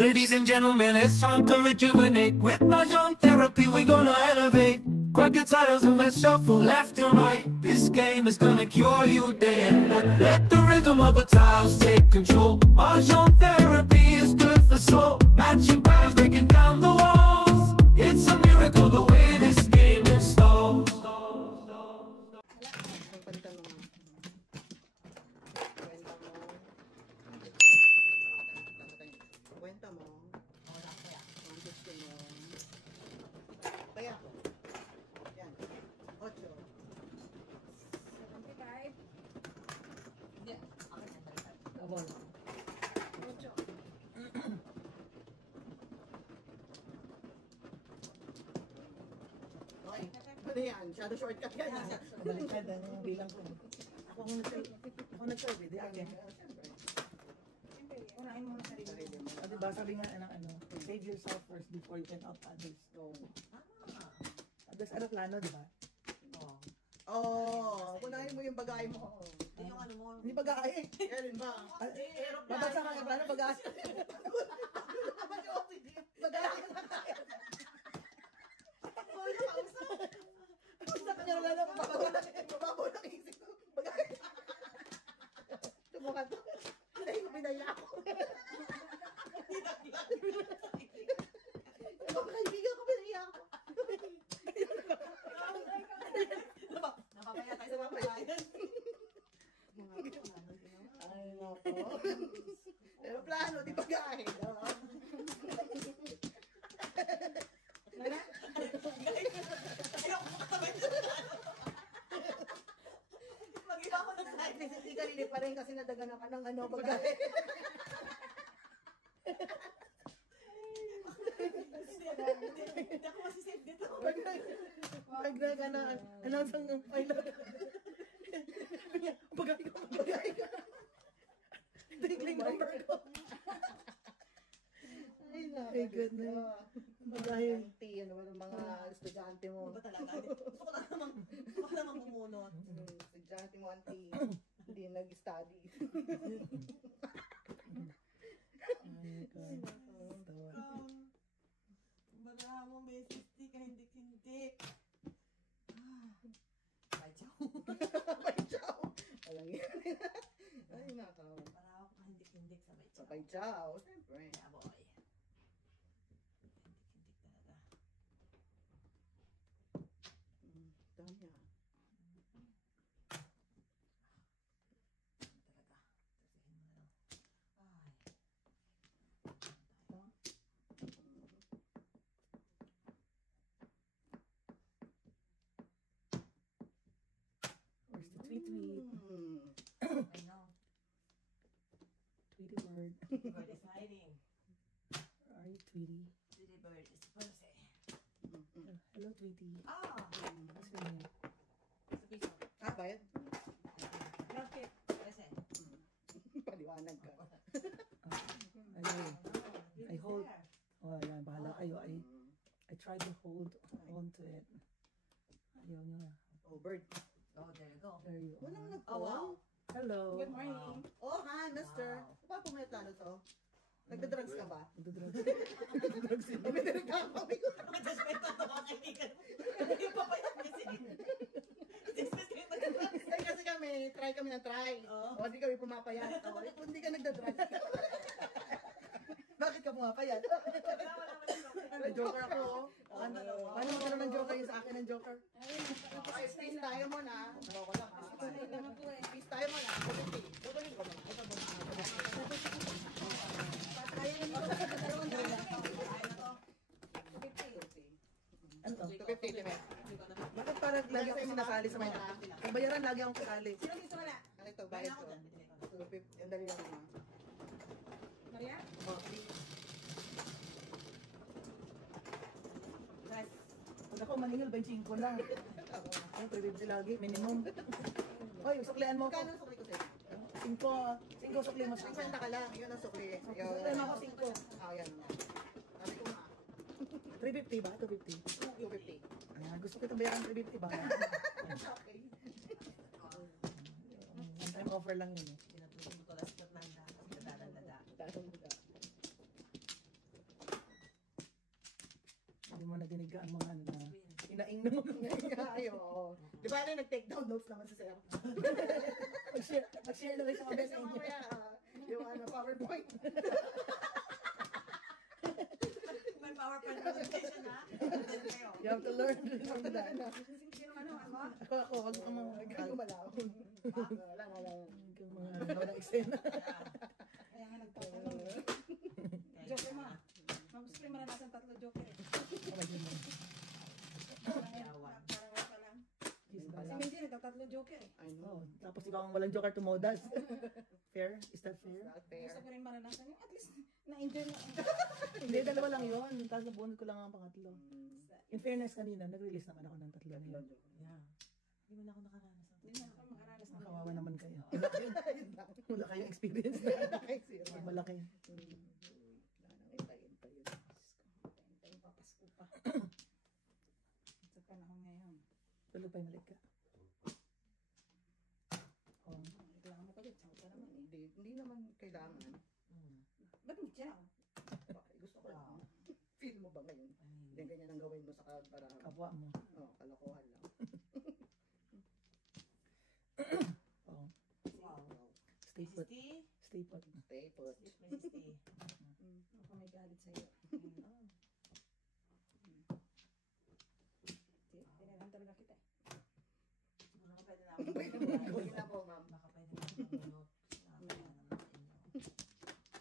Ladies and gentlemen, it's time to rejuvenate. With Mahjong therapy, we're gonna elevate. Grab your titles and let's shuffle left and right. This game is gonna cure you day and night. Let the rhythm of the tiles take control. Mahjong therapy is good for soul. Matching patterns, breaking down the walls. It's a miracle the way this game installs. Kwenta mo. Gusto mo. Kaya ko. Yan. 8. 75. Hindi. Ako na balikan. Double. 8. Okay. Ano yan? Shadow shortcut yan. Baliktad ang bilang ko. Ako nag-serve. Di ako. Unahin mo na sarili mo. Diba sabi nga ano, save yourself first before you can help others. So, there's ano plano, di ba? Oo. Punahin mo yung bagay mo. Yung ano mo. Hindi bagay. Kailan ba? Babasa ka nga plano bagay. Bagay. Sa kanya wala na bagay. Mababaw ng isip ko. Bagay. Tumukat to. Hindi ko pinaya ako. Ibang kaibigan ko pinaya ako. Napapaya tayo sa mga Ay, nako. Pero plano, di bagay. Mag-iba ko na tayo. Physically pa rin kasi nadaganan ka ng ano, bagay. Hindi ako masisave dito. Pag na na, announce ang pilot. Bagay ko, bagay ka. Tingling number ko. Ay, My goodness. Bagay. Auntie, ano ba ng mga estudyante mo? Ba talaga? Gusto ko namang bumunot. Estudyante mo, auntie. Hindi nag-study. Bagaha mo, may sisti ka, hindik-hindik. Ay, chow. Sabay chow. Alam yan. Ay, nakaw. Para ako hindik-hindik sabay chow. Sabay chow. Siyempre. Yeah, boy. Hindik-hindik talaga. Dami ah. Talaga. Sasahin mo na lang. Ay. Where's the tweet? I know. Tweety bird. Bird is hiding. Where are you, Tweety? Pretty bird is pussy. Hello, Tweety. Ah! What's your name? Sa piso. Ah, bayad? Bakit? Kasi. Paliwanag ka. Hello. I hold. Oh, ayan. Bahala kayo. I tried to hold on to it. Ayaw nga. Oh, bird. Oh, there you go. There you Wala are. nang Oh, wow. Hello. Good morning. Oh, hi, mister. Wow. Paano po may plano to? Nagda-drugs ka ba? Nagdadrugs. May nagkakami ko. Respeto to mga kaibigan. Hindi pa pa yan kasi. Disrespect na Ay, kasi kami, try kami ng try. Oo. O, hindi kami pumapayat. O, kung hindi ka nagda-drugs. Bakit ka pumapayat? May joker ako. Paano magkaroon ng joker yung sa akin ng joker? Okay, freeze tayo muna. Ano ko lang ha? Freeze tayo muna. Tutuloy ko muna. Ito muna. Ano to? 250 kami. Bakit parang lagi ako sinasali sa mga... Sa bayaran lagi akong kasali. Sino gusto mo na? Ano ito? Bayad ko. 250. Ang dali lang naman. Maria? Oh, please. Nice. Pag ako maningil, 25 lang. Ay, 350 lagi, minimum. Oy, suklian mo ako. Kano sukli ko sa'yo? 5 sukli mo siya. 50 ka lang. Yun ang sukli. Suklian mo ako 5. Ah, yan. Sabi ko nga. 350 ba? 250? 250. Ah, gusto kitang bayaran 350 ba? Okay. One time offer lang yun eh. Pinatusin ko last na nanda. Kasi dadalanda. ngaing naman. Ayo. Di ba na nag-take down notes naman si Sir? Mag-share na rin sa mga Kasi mamaya, yung PowerPoint. May PowerPoint presentation ha. Then kayo. You have to learn from that. Sino ano? Ako, wag mo mga Gumalaw. Wala. mga walang eksena. Kaya nga nagtatanong. Joker mo. Gusto ko yung maranasan 3 joker eh. Okay, yun lang. Parang pa lang. Si Mindy nagtatatlo joker eh. I know. Oh, tapos ikaw ang walang joker tumodas. Fair? Is that fair? Not fair. Gusto ko rin maranasan yung at least na-enjoy na. Hindi, dalawa lang yun. Tapos nabunod ko lang ang pangatlo. In fairness kanina, nag-release naman ako ng 3 na yun. Yeah. Hindi mo na ako nakaranas. Hindi na ako makaranas na. Kawawa naman kayo. Wala kayong experience. Pag malaki. Tayo papasko pa. Sa panahon ngayon. Tulog pa yung malik ka. Oh. Reklamo ka dyan. Sabi ka naman eh. Hindi naman kailangan. Ba't hindi siya? Gusto ko lang. Feel mo ba ngayon? Yan ganyan ang gawin mo sa para Kapwa mo. kalokohan lang. Oh. Wow. Stay put. Stay. Stay put. Stay put. Stay. Ako may galit sa'yo. Tinalan talaga kita eh. Baka pwede na ako. Gawin na po, ma'am. Baka pwede na ako mag-bulot.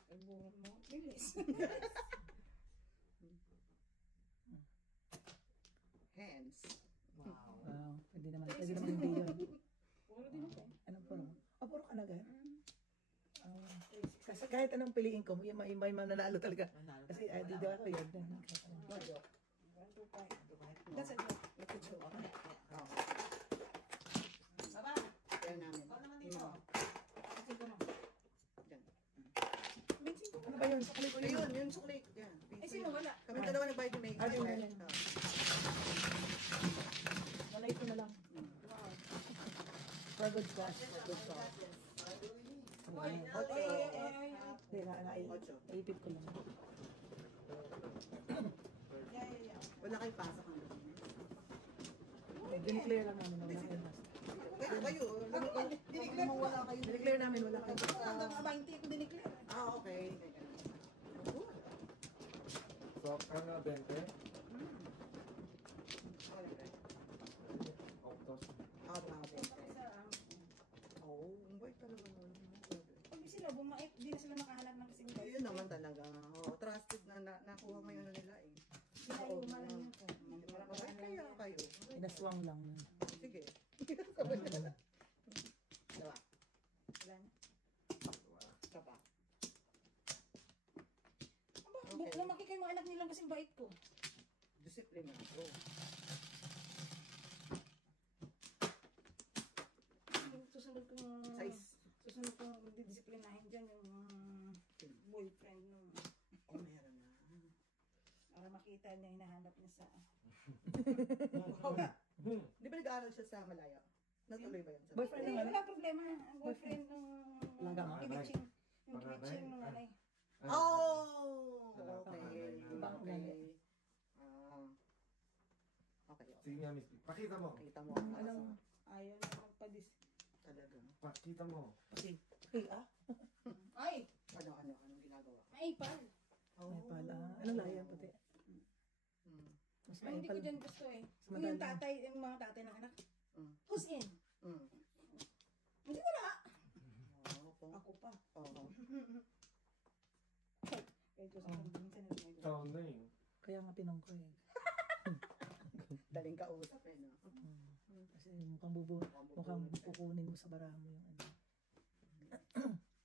Ay, buhat mo. Bilis. Hands. Wow. Wow. Pwede naman hindi yun. Puro din ako eh. Ano puro? Puro ka na gan? Kasi kahit anong piliin ko, may mananalo talaga. Kasi di daw ako yun. That's a joke. That's a joke. Baba. Kaya namin. Ikaw naman dito. Kasi ko mo. Diyan. Bensin ko. Ano ba yun? Sukli ko yun. Ayun, yun sukli. Yan. Eh, sino wala? Kami dalawa nagbayad yung make. Yun. Wala ito na lang. Wow. For good cause. Oy, Hindi, naipit ko lang. yeah. Wala kayong pasok ang Dineclare lang namin. Wala kayo mas. Kayo, wala kayo. Dineclare namin, wala kayo. Hanggang 20 ko diniklear. Okay. So, ano, 20? Octos. Oh, ang bait talaga nun. Pag sila bumait, di na sila makahanap ng kasing bait. Yun naman talaga. Trusted na nakuha ngayon na nila eh. Sinayuma lang yun. Mabait kaya kayo. Inaswang lang. Sige. Diba? Wala na. Kapa. Aba, lumaki kayo mga anak nilang kasing bait ko. Disiplina. Susunod kong didisiplinahin dyan yung boyfriend nung Meron na. para makita niya hinahanap niya sa... Di ba nag-aaral siya sa Malaya? Natuloy ba yun? Boyfriend Hindi, naman. wala problema. Ang boyfriend nung Laga. yung kibitsing nung nanay. Oh! Okay. Ibang ugali. Okay. Sige nga, Miss. Pakita mo. Kita mo. Anong, Ayaw na magpadis. Talaga. Pakita mo. hey, Ay! Anong ginagawa? Maipal. may pala. Anong layan puti? Mas Ay, hindi ko maipal. dyan gusto eh. Kung Madali. yung tatay, yung mga tatay ng anak. Mm. Who's in? Hindi ko na. Ako pa. Oo. Kaya Diyos ko, minsan na ginagawa. Ikaw na eh. Kaya nga pinong ko eh. Daling kausap eh, no? Kasi mukhang kukunin mo sa baraha mo yung ano.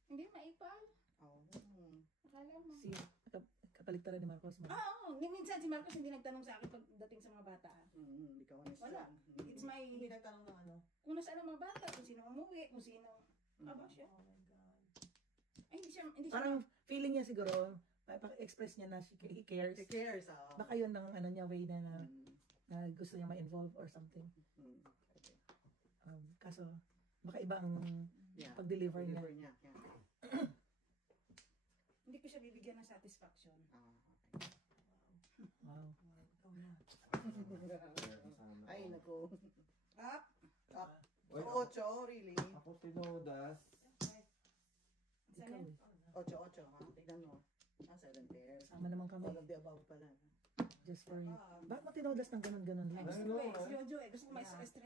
Hindi, maipal. Oo. Akala mo. Si kapaligtaran ni Marcos mo. Oo, minsan si Marcos hindi nagtanong sa akin pagdating sa mga bata. Hindi ka honest Wala. lang. It's my... Hindi nagtanong ng ano. Kung nasaan ang mga bata, kung sino umuwi, kung sino... Aba siya. Oh my God. Ay, hindi siya... Parang feeling niya siguro, express niya na he cares. He cares, ah. Baka yun ang ano niya, way na gusto niya ma-involve or something. Okay. Kaso, baka iba ang Yeah. pag-deliver niya. Deliver niya. Yeah. Hindi ko siya bibigyan ng satisfaction. Okay. Wow. Ikaw na. Ay, naku. Up. Up. Uy, Ocho, really? Ako tinodas. Saan yan? Ocho, ha? Tignan mo. Ah, 7 pairs. Sama naman kami. All of the above pala. Just for you. Bakit mo tinodas ng ganun-ganun lang? Gusto ko eh. Si Jojo eh. Gusto ko may stress eh.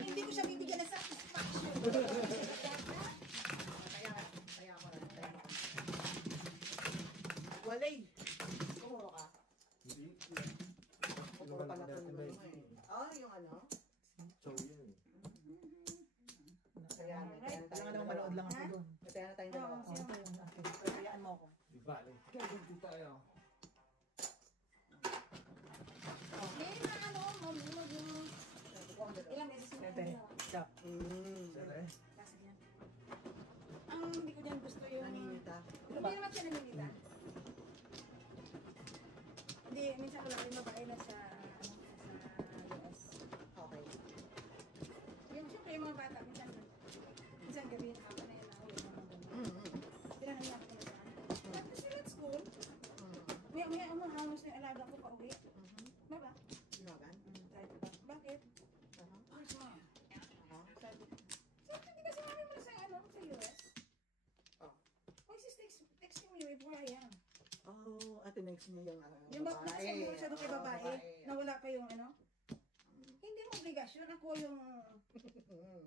Hindi ko siya bibigyan ng satisfaction. Kaya ako rin. Walay! Kumuro ka. Hindi. Kumuro pala ito mo eh. Ah, yung ano? Show yun. Kaya Kailangan naman manood lang ako doon. Kaya na tayong dalawa. Oh, ito yung akin. Kayaan mo ako. Di bale. Kaya hindi tayo. May na ano, ilang beses mo Ete, siya. Sere? Basag yan. Ang hindi ko dyan gusto yung... Naninita. Hindi naman siya naninita. Hindi, minsan ko lang yung babae na sa US. Okay. Yung siyempre yung mga bata, minsan gabi na ako na yun ako yung mga ganun. Pinahanap ko na siya. Tapos sila at school, may umahamos na yung alaga ko pa uwi. Diba? Ginagan? Sabi ko, bakit? Where's mom? Sabi hindi kasi mami mo na sa sa US. Oh. Why sis texting me where I am? Oh, ate next niya yung Yung sabi mo siya doon kay babae, na wala pa yung hindi mo obligasyon. Ako yung,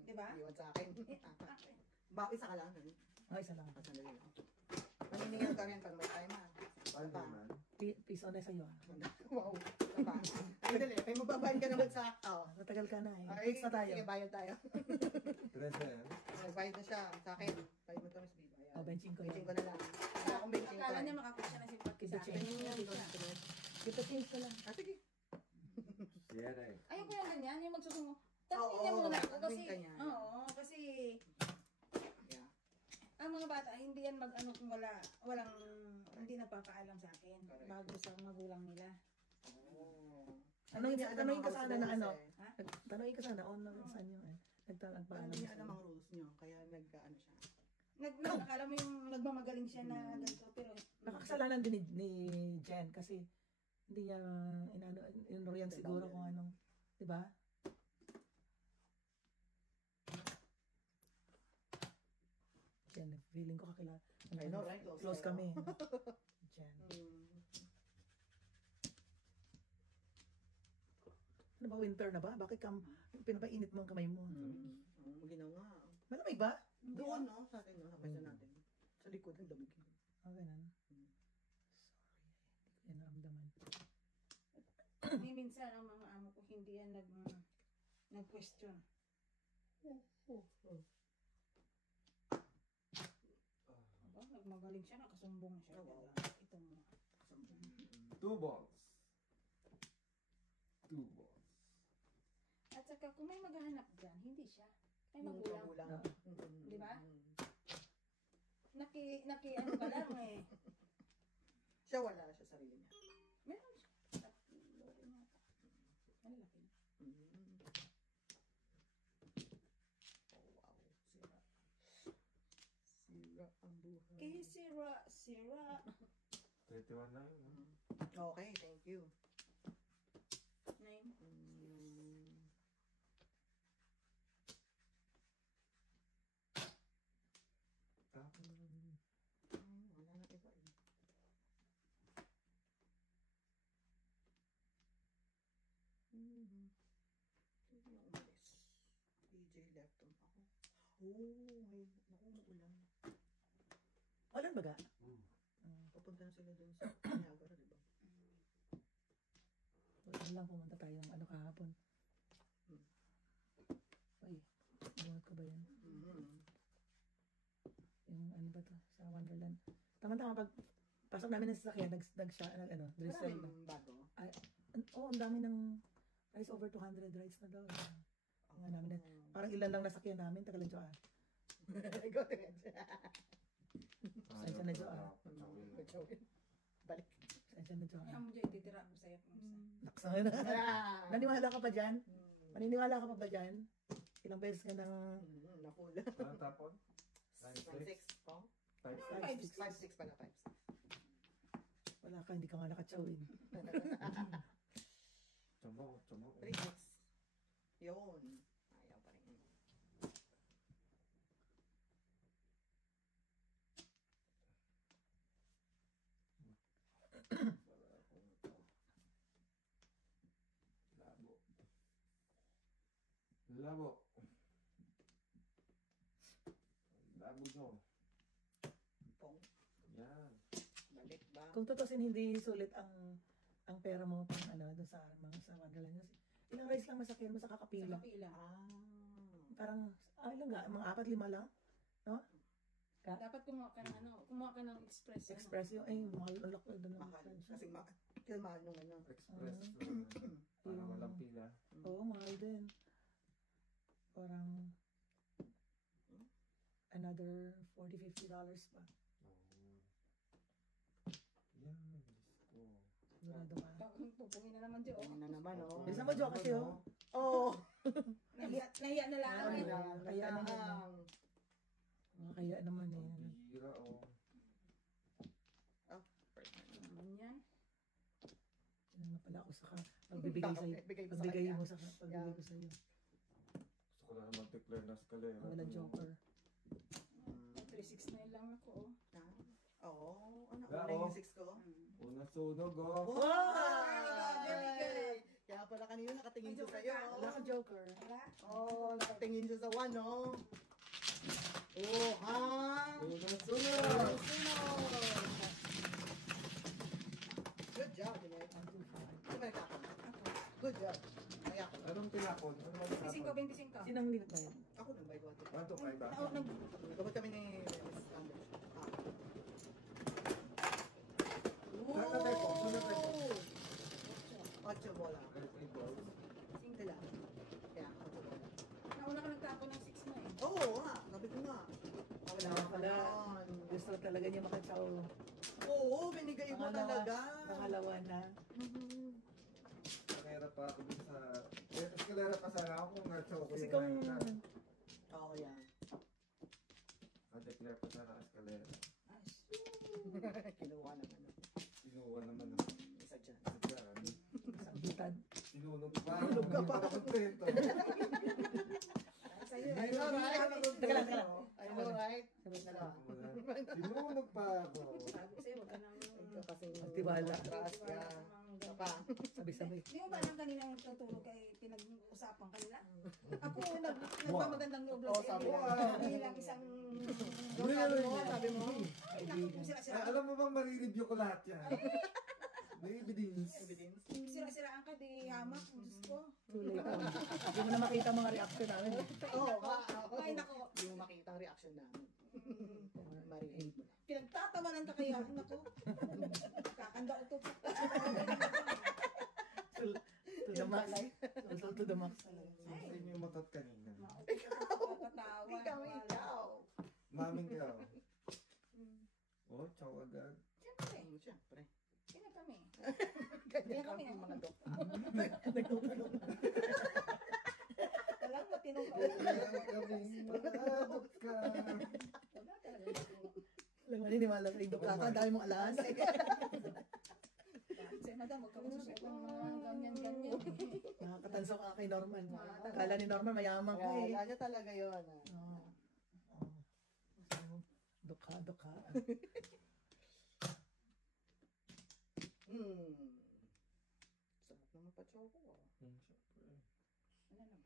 di ba? Iwan sa akin. Bakit isa ka lang? Oh, isa lang. Sandali lang. Maniningil kami pag may time ha. Paano naman? Peace on sa'yo ah. Wow. Diba? Ay, dali. May mababayad ka naman sa... Oh. Matagal ka na eh. Ay, Peace na tayo. sige, bayad tayo. Tres na yan. Bayad na siya sa akin. Bayad mo ito, Miss B. Bayad. Oh, benching ko Benching lang. ko na lang. Wala akong benching ko. Akala niya makakuha siya ng simpati sa akin. Benching niya dito. Kita change ko lang. Ah, sige. Sierra eh. Ayaw ko yung ganyan, yung magsusungo. Oo, Tanongin niya muna ako kasi, tanungin ka niya. kasi Yeah. ang mga bata, hindi yan mag-ano kung hindi napapaalam sa akin. Correct. Bago sa magulang nila. Oh. Tanungin ka sana na ano. Ha? Tanungin ka sana on saan yung Paano nagpaalam niya alam sa'yo. ang rules niyo? Kaya nag-ano siya. Akala mo yung nagmamagaling siya na ganito, pero Nakakasalanan din ni Jen kasi hindi niya inoriyan siguro kung anong, di ba? Jen, feeling ko kakilala. I know, right? Close kayo. kami. Jen. Ano ba, winter na ba? Bakit pinapainit mo ang kamay mo? Ginawa. Malamig ba? Doon, no? Sa atin, no? Sa pwesto natin. Sa likod, ang lamig. Oh, ganun. Sorry, hindi ko yan naramdaman. minsan ang mga amo ko hindi yan nag-question. Nagmagaling siya, nakasumbong siya. Itong Two balls. Two balls. At saka kung may maghahanap dyan, hindi siya. May magulang. Di ba? Ano ka lang eh. Siya wala siya sarili niya. Meron siya. Malaki na. Oh, wow. Sira. Sira ang buhay. Kay Sira. 21 lang yun. Okay, thank you. Name. Wala na iba eh. Sino yung umalis? DJ laptop ako. Oh, may ulan. Walang baga? Papunta na sila dun sa Niagara, di ba? Wala lang pumunta tayo ng ano kahapon. Ay, bunot ko ba yan? Yung ano ba to? Sa Wonderland. Tama-tama pag pasok namin ng sasakyan, drizzle. Maraming bago. Ang dami ng rides over 200 rides na daw. Nga namin parang ilan lang nasakyan namin, tagal lang dyan. Go ahead. Sensya na dyan. Balik. Sensya na dyan. Kaya mo dyan, ititira ko sa'yo kung isa. Nakasama na. Naniwala ka pa dyan? Maniniwala ka pa ba dyan? Ilang beses ka nang... Napula. Anong tapon? 5-6 po? 5-6. 5-6 pala, 5-6. Wala ka, hindi ka nga nakatsawin. Tsamo. 3x. Yun. Ayaw pa rin. Labo. Labo nyo. Pong. Yan. Balik ba? Kung tutusin, hindi sulit ang pera mo pang ano, doon sa mga sa Magallanes. Ilang rice lang masakyan mo sa kakapila. Pila. Parang, ilang nga, mga 4-5 lang. Dapat kumuha ka ng kumuha ka ng express. Express yung, mahal ang laki doon ng Mahal. difference. Kasi mahal nung ano. Express. Para walang pila. Oo, mahal din. Parang, another $40-50 pa. Yan. Diyos ko. Sigurado ka. Tupungin na naman dyan. Ano na naman, oh. Bilisan mo, Jo, kasi oh. Oh! Nahiya na lang. Ay, Kaya naman. lang. Kaya naman eh. Ang bihira, oh. Naman yan. Yan nga pala ako sa pagbibigay sa'yo. Pagbigay mo sa pagbibigay ko sa'yo. Gusto ko na naman declare na escalera. Walang joker. 369 lang ako. Oo. Ano? Yeah, Una oh. yung 6 ko? Una sunog, oh. Wow! Very good! Kaya pala kanina nakatingin siya sa'yo. Wala kang joker. Wala. Oh, nakatingin siya sa 1, no? Oh, ha? Una sunog. Sunod! Good job, Dinay. 1, 2, 5. Sino ba nagtapon? Good job. Ay, ako. Anong tinapon? Ano ba 25, tinapon? 25. Sinang hindi nagbayad? Ako nang bayad water. 1 to 5 ba? Gabot kami ni Miss Anders. Sunod tayo po. Sunod tayo po. 8 bola. 8 balls. Single lang. Kaya, 8 bola. Nauna ka nagtapon ng 6 mo eh. Oo, nga. Sabi ko nga. Wala Wala pala. naman. Gusto talaga niya makatsaw. Oo, binigay mo talaga. Pangalawa na. Escalera pa ako dun sa... Escalera pa sana ako kung nagsaw ko Kasi yung kung... line ka. Oo, yan. Declare pa sana escalera. Kinuha naman. Sinuwa naman ako. Isa dyan. Sadyan. Sambutan. Sinunog pa. Sinunog ka pa. Hindi kontento. Sa'yo. I know, right? Teka lang, teka lang. I know, right? Sinunog pa ako. Sabi ko sa'yo, huwag ka nang... Kasi Magtiwala. atras ka. Isa pa. Sabay-sabay. Di mo ba lang kanina nagtutulog kay pinag-usapan kanila? Ako nagpamagandang loob lang Oo, sa sabi iyo. mo. Hindi lang isang... Sabi mo. Ay, naku, kung sira-sira. Alam mo bang marireview ko lahat yan? May evidence. Evidence. Kung sira-siraan ka, di hamak. Diyos ko. Too late. Hindi mo na makita mga reaction namin. Oo, Ay, nako. Hindi mo makita ang reaction namin. Marinig mo na. Pinagtatawanan ka kaya. Nako. Kakanda ko to. To the max. To the max. Sino yung matot kanina? Katawa. Ikaw. Maming ka. Oh, chow agad. Siyempre. Siyempre. Sino kami? Ganyan kami mga dok. Walang matinong ka. Kaya kami maabot ka. Wala talaga matinong. Alam mo, naniniwala sa ido ka. Ang dami mong alas. Say, madam, huwag ka masusuot ng mga ganyan-ganyan. Nakakatanso ka kay Norman. Kala ni Norman mayaman ka eh. Kaya talaga yun. Dukha. Sarap naman pa choco. Siyempre. Ano naman?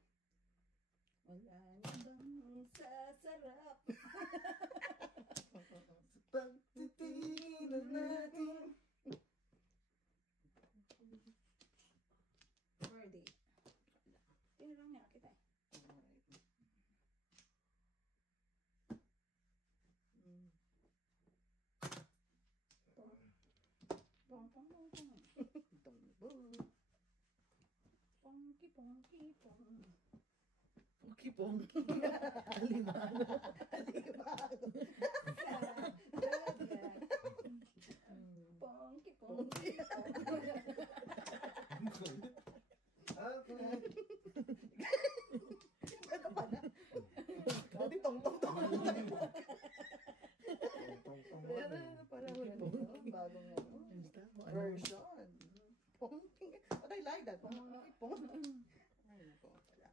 Wala na bang sasarap? Sa pagtitingin natin. Birthday. Tinanong niya kita eh. Pong, pong, pong, pong. Pongki, pongki, pong. Pongki. Alimano. Pongki, pongki, pong. Okay. Ano pa na? Hindi tong. Tong, tong, tong. Ano pala? bagong ano, Basta, kung ano. version. Pongking. But I like that. Pongking. Ay, nako, wala.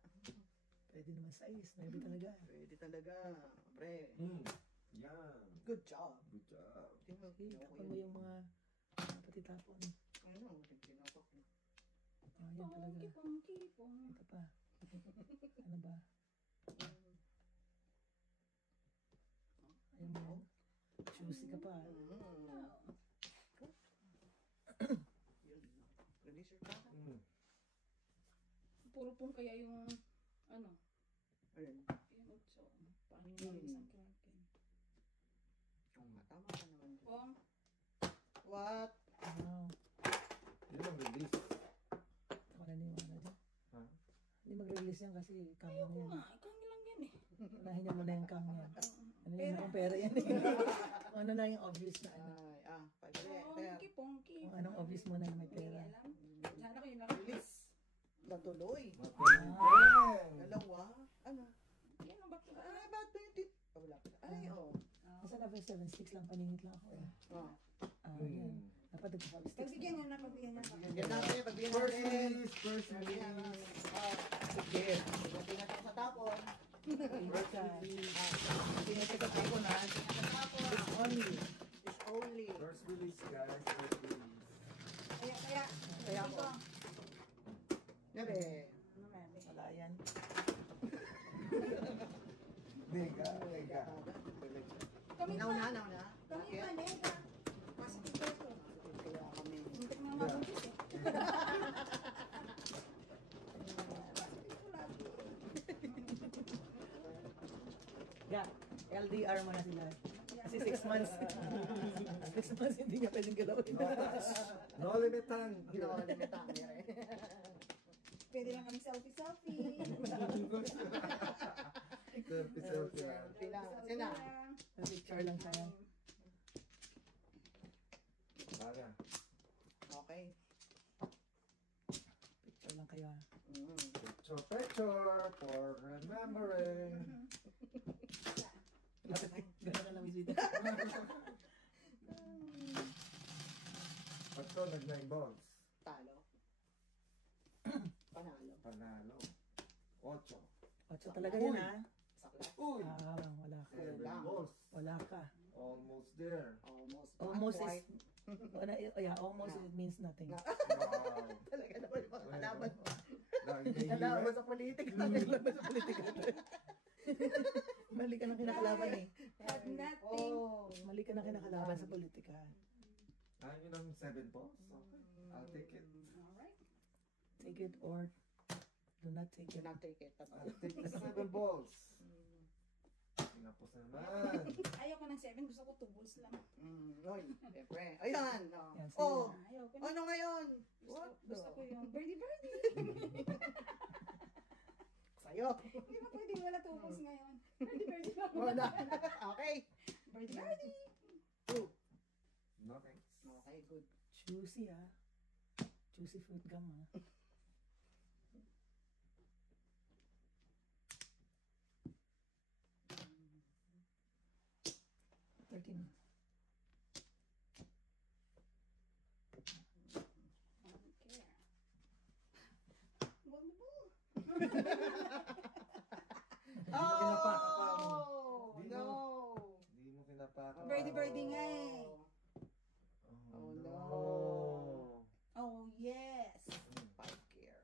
Pwede naman size. Maybe talaga. Pwede talaga. Pre, Yan. good job. Good job. Tingnan Okay, tapon mo yung mga pati tapon. Ano, tinapok na. Yan talaga. Pongki, pong. Ito pa. Ano ba? Ayun mo. Choosy ka pa. Yun. Release your tongue. Puro pong kaya yung, ano, Ayun. yung utso. Paano yung isang kraken? Oo nga, tama ka naman dyan. Pong, What? Wow. Yun ang release. Ako naniwala dyan. Ha? Hindi mag-release yan kasi cam ayaw ko yan. nga, ikaw lang yan eh. Unahin niya muna yung cam yan. Ano yun? Kung pera yan eh. Kung ano na yung obvious na ano. Ay, pagre. Pongki, pongki. Kung anong obvious mo na yung may Hindi pera. alam. Sana ko yun nakalilis. Natuloy. Mapeng! Dalawa. Ano? Yan ang bakit. About 20. Oh, wala pala. Ay, oo. Nasa level 7, 6 lang, paningit lang ako eh. Oh. Yan. Dapat nagsasabi 6. Pagbigyan niya na, pagbigyan niya. Pagbigyan natin, pagbigyan First natin. release! First Pagbigyan release! natin. Sige. Pagbigyan natin sa tapon. First release. Tingnan ka sa tapon ha. It's only. It's only. First release, guys. First release. Kaya, Kaya ako. Nabe. ano nga, eh. Wala yan. Mega, mega. Kami pa, Nauna. kami Bakit? pa, nega. Positive ko ito. Kaya kami. Hindi ko na mabuntis eh. Yeah. LDR mo na sila. Kasi 6 months. 6 months hindi niya pwedeng galawin. No touch. No limitan. No, limitang. Pwede lang kami selfie-selfie. Selfie. Sina. Picture lang tayo. Para. Okay. Picture lang kayo ha. Picture for remembering. Gano'n na lang bisita. Pagko nag-9 balls. Talo. Panalo. Panalo. 8. 8 talaga yun ha. Sakla. Uy! Wala ka. 7 balls. Wala ka. Almost there. Almost. Almost Not is, yeah, almost it means nothing. Wow. Talaga naman yung mga kalaban mo. Nakikihira. Kalaban sa politika. Kailan sa politika ito? Mali ka ng kinakalaban eh. Had nothing. Oh. Mali ka ng kinakalaban sa politika. Ah, yun ang 7 balls? Okay. I'll take it. Alright. Take it or do not take Do it. not take it. I'll take the 7 balls. Tinapos na naman. Ayaw ko ng 7, gusto ko 2 balls lang. Oy, siyempre. Ayan. Oh. Yan, Oh. Ayaw ko na. Ano ngayon? Gusto, What? gusto ko yung birdie. Sa'yo. Hindi ba pwedeng wala 2 balls ngayon? Birdie lang. Wala. Okay. Birdie. No thanks. Okay, good. Juicy ha. Juicy fruit gum ha. $13. I don't care. Wonderful. Oh, Di no. Hindi mo pinapakan. Birdie nga eh. Oh, no. Oh, yes. 5 gear.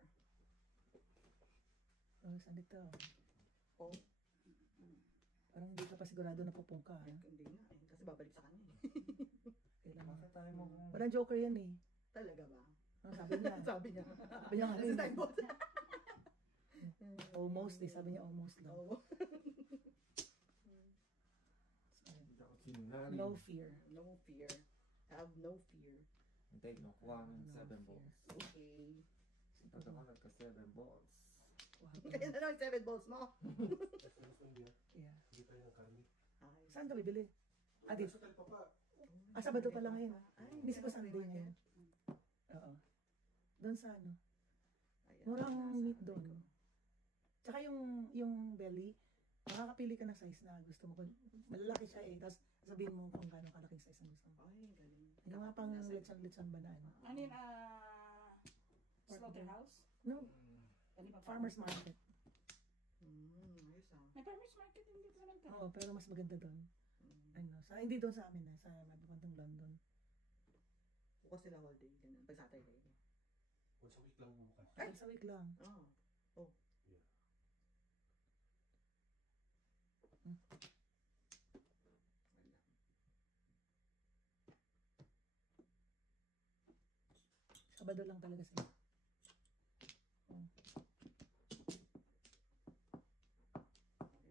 Oh, saan ito? Oh, Parang hindi ka pa sigurado na pupungka ha. hindi nga eh. Kasi babalik sa kanya eh. Kailan? Bakit tayo mo kung... Walang joker yan eh. Talaga ba? Sabi niya. Sabi niya. Sabi niya nga. Kasi tayo boss. Almost eh. Sabi niya almost lang. Oh, Hindi ako sinungaling. No fear. no fear. Have no fear. Hindi, nakuha ng 7 balls. Okay. Pag ako nagka 7 balls. Wow. Kaya na lang 7 balls mo. Yeah. Ay. Saan ka bibili? Ah, dito. Sabado pala ngayon. Hindi ko Sunday ngayon. Oo. Doon sa ano. Ayan. Murang meat doon. Tsaka yung belly, makakapili ka ng size na gusto mo. Malalaki siya eh. Tapos sabihin mo kung gano'ng kalaking size ang gusto mo. Ay, galing. Yung mga Mga pang litsan ba na ano? Ano yun, slaughterhouse? No, farmer's market. Ayos ah. May farmer's market din dito sa Langka. Oo, pero mas maganda doon. Ano, hindi doon sa amin sa mababantang London. Bukas sila whole day, ganun. Pag Saturday. Once a week lang bukas. Ay, sa week lang. Oh. Yeah. Sabado lang talaga sila.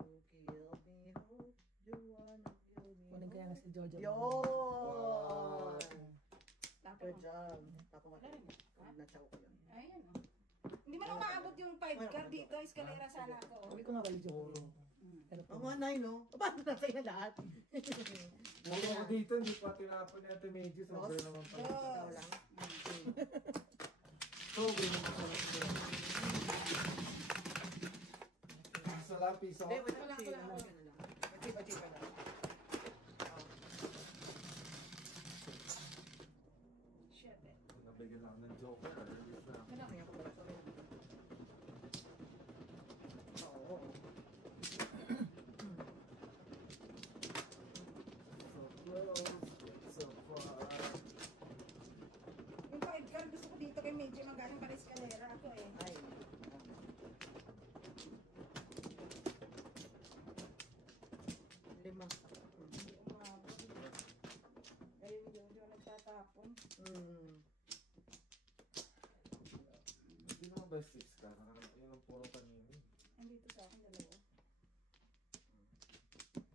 You kill me, hope you wanna kill me. Kunin kaya nga si Jojo. Yun! Tapos, Good job. Tapos wala rin. Ha? na-chow ko lang. Ayun, oh. Hindi man ako maabot yung 5 car dito, eskalera sana ako. Oh. Sabi ko nga balik Jojo. Pero Ang mga nine, no? Paano na sa'yo lahat? Wala ko dito, hindi pa tinapon ni Ate Medyo. Sobrang naman pala. Ikaw lang. Sobrang naman pala. Piso lang, piso. Eh, wait Wala, lang. wala, wala. Ka na lang. Achieve ka lang. Shit, eh. Nabigyan lang ng joker. Release na. Wala. Kaya ko pala sorry. Oo. So close, so far. Yung 5 car gusto ko dito kay Medyo magaling pala eskalera ako eh. Ay. Lima. Hindi umabot. Kaya yung Jojo nagtatapon. Hindi naman ba 6 ka? Yun ang puro kanina. Andito sa akin dalawa.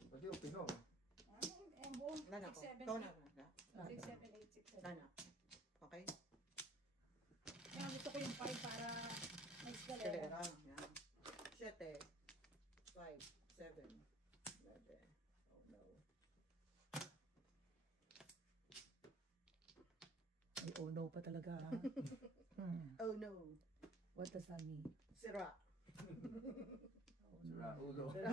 Pwede yung pino. Ano? Eh, buong Nana ko. 6, 7, Ikaw na. 6, 7, 8, 6, 7. Nana. Okay? Kaya gusto ko yung 5 para may eskalera. Kalera. Yan. 7. 5. 7. 11. Oh no. ay, oh no pa talaga. Oh no. What does that mean? Sira. Oh, no. Sira ulo. Sira.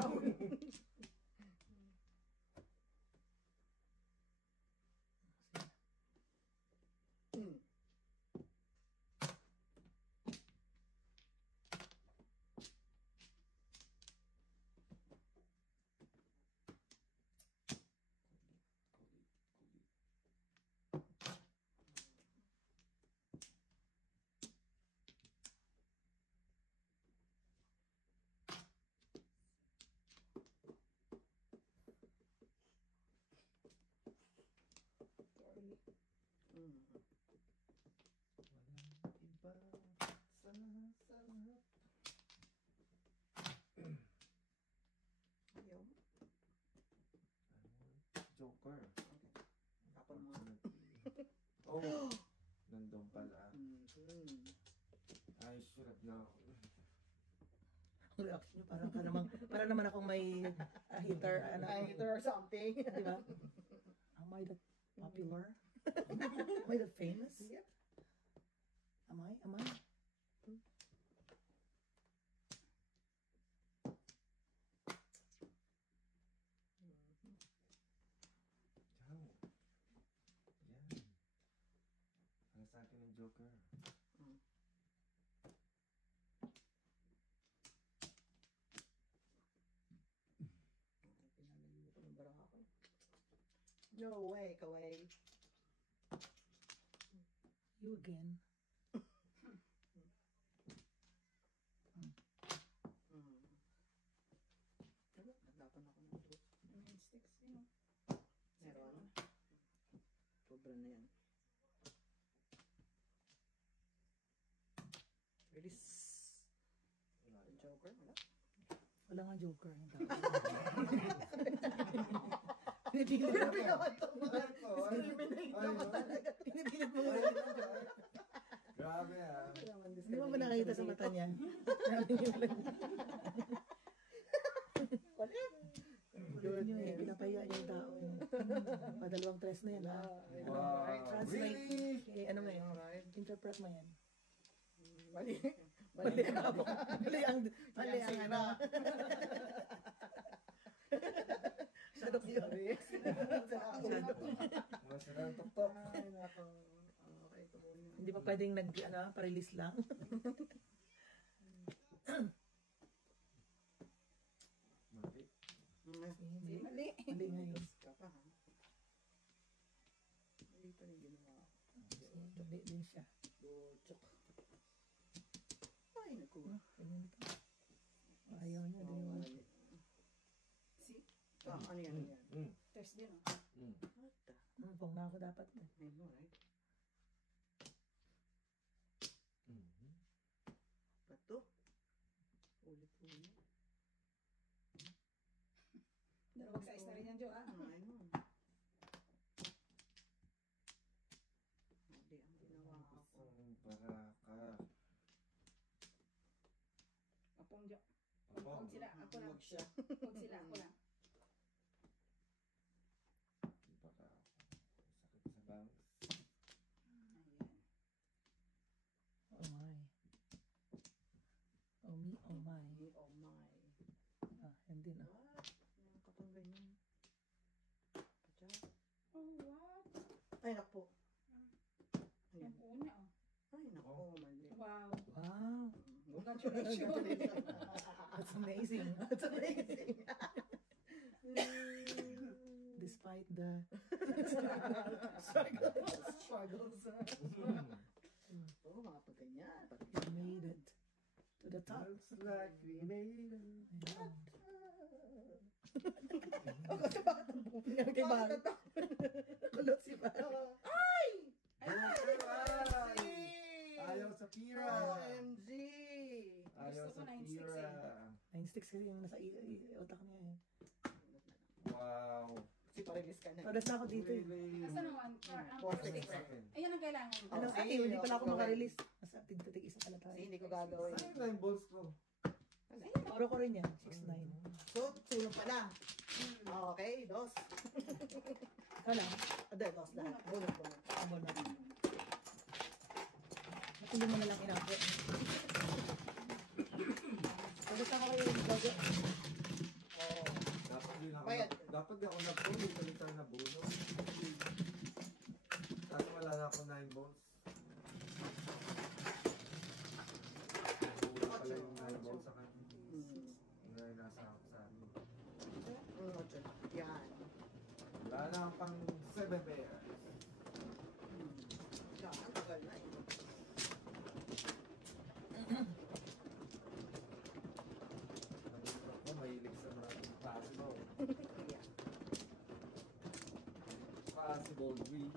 Sorry. Walang iba sa sarap. Ayaw. Joker. Tapon mo. Oh, nandun pala. I should have known. Ang reaction niyo parang naman akong may hitter, ano, Hitter or something. di ba? Am I that popular? Am I that famous? Yep. Am I? Am I? Ciao. Yan. Para sa akin ng Joker. Pinalayo ko ng barang ako. No way, kaway. You again. Naglapan ako ng truth. Main sticks, yun. Meron. Sobra na yan. Release. The Joker, wala? Wala nga joker. Yung tao. Grabe naman ito. Discriminate naman talaga. Pinipilit mo. Grabe ah. Hindi mo ba nakita sa mata niya? Yun yun eh. Pinapahiya niya yung tao. Padalawang tres na yan ha. Wow. Translate. Really? Eh, ano mo yan? Interpret mo yan. Mali. Mali ang ano. Sadok yun. Masarang tuktok. Ay, O pwedeng pa-release lang. Mali. Hindi. Mali. Mali ngayon. Ka pa, ha? Mali pa rin ginawa. Mali din siya. Bochok. Ay, naku. Ganyan to. Ayaw niya. Di ba? Mali. See? Ano yan, ano yan? Thursday, no? What the? Pong na ako dapat. I know, right? Ba't to? Ulit-ulit. Dalawang size na rin yan, Jo, ah. I know. Mali ang ginawa ko. Baraka. Apong, Jo. Apong. Huwag sila, ako lang. Huwag siya. Huwag sila, ako lang. Baraka. Sakit sa bangs. Ayan. Oh my. Oh me, oh my. Oh my. Hindi na. What? Meron ka pang ganyan. Pacha. Oh, what? Ay, naku. Ayan. Yung una, oh. Ay, naku. Mali. Wow. Wow. Congratulations. That's amazing. That's amazing. Despite the struggles, Oo, mga pag ganyan. you made it to the top. Looks like we made it. Kay Baro. Nakulot si Baro. Ayaw sa Kira. OMG! Ayaw Gusto ko sa 9-6 Kira. 9-6 kasi yung nasa utak niya eh. Wow. Kasi pa-release ka na. Padas na ako dito eh. Really? Asa naman? Ayan ang kailangan ko. Ano, sige, hindi pala ako go ahead. makarelease. Nasa tig-tig isang pala tayo. Kasi hindi ko gagawin. Saan yung 9 balls ko? Paro ko rin yan, 6-9. So, tulong pa lang. Okay, dos. Ikaw lang, Ade, dos lahat. Bunot ko na. amo na. Ba't hindi mo na lang inako? Padas ako kayo yung bago. Oo. Dapat din ako, Bayad. dapat din ako nag-pull. Ito tayo na bonus. Kasi wala na ako 9 balls. Wala pala yung 9 balls sa kanya. Yung nasa ako sa amin. Ocho. Yan. Wala na akong pang 7 pairs. Yan, ang tagal na eh. Ako mahilig sa mga possible. Yeah. Possible win.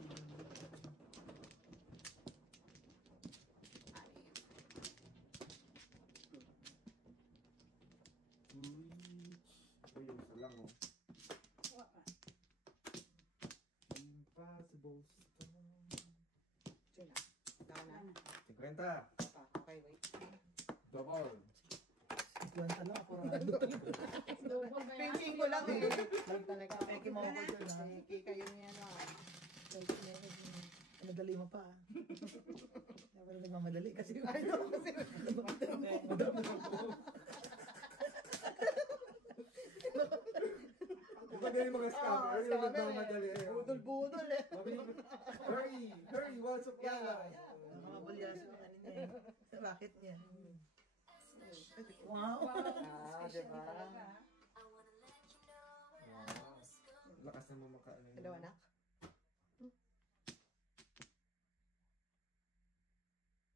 Ay. Uy, yung isa lang oh. Kuha ka. Impossible storm. Sino? Tama na. 50. Okay, wait. Double. Kwenta lang ako rado talaga. Double ba yan? Pinching ko lang eh. Lang talaga. Peke mo ako dyan ha. Peke kayo niya na. Madali mo pa. Kaya pala nagmamadali kasi Ano kasi? Magaling mga scammer. Yung nagmamadali. Budol-budol eh. Hurry! Hurry! What's up, guys? mga balyas yung ano niya eh. Sa racket niya. Wow! Ah, diba? Wow. Lakas na mo makaano yun. Hello, anak?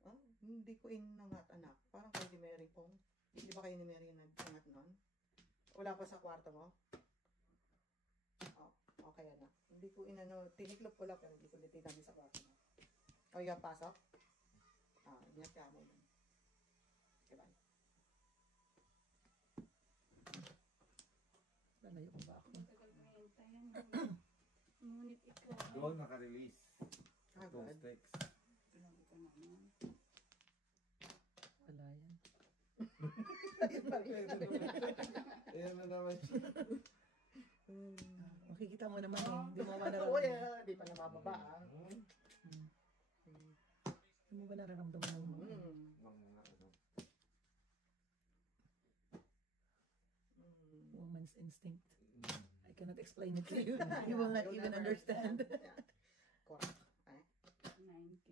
Oh, hindi ko inangat, anak. Parang kayo ni Mary Pong. Hindi ba kayo ni Mary nag-angat nun? Wala pa sa kwarto mo? Oh, okay, anak. Hindi ko inano, tiniklop ko lang pero hindi ko tinabi sa kwarto mo. O, yung pasok? Ah, ingat ka mo. Okay, bye. Lalayo ko ba ako? Matagal ko hintayan. Ngunit ikaw. Doon naka-release. Ah, Those good. sticks. Grabe ka naman. Wala yan. Ayan na naman siya. Makikita mo naman eh. Hindi mo ba Oo, nararamdaman? di pa namababa, ah. Hindi mo ba nararamdaman mo? Mga ano. Woman's instinct. I cannot explain it to you. You will not even understand. Correct. Eh? 9K.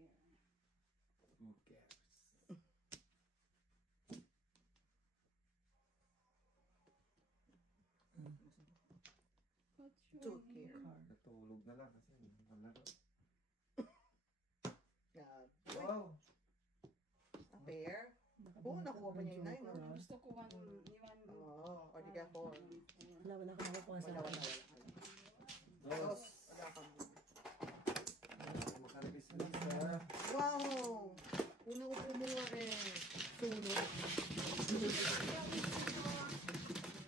Yeah. Wow. A pair. Oo, nakuha pa niya yung 9, no? Gusto ko one. Oo, or di ka 4. Wala ka nakukuha sa Wala. akin. Dos. Wala ka. Makaribis-bis na. Wow! Unang upo mo nga eh. Sunod.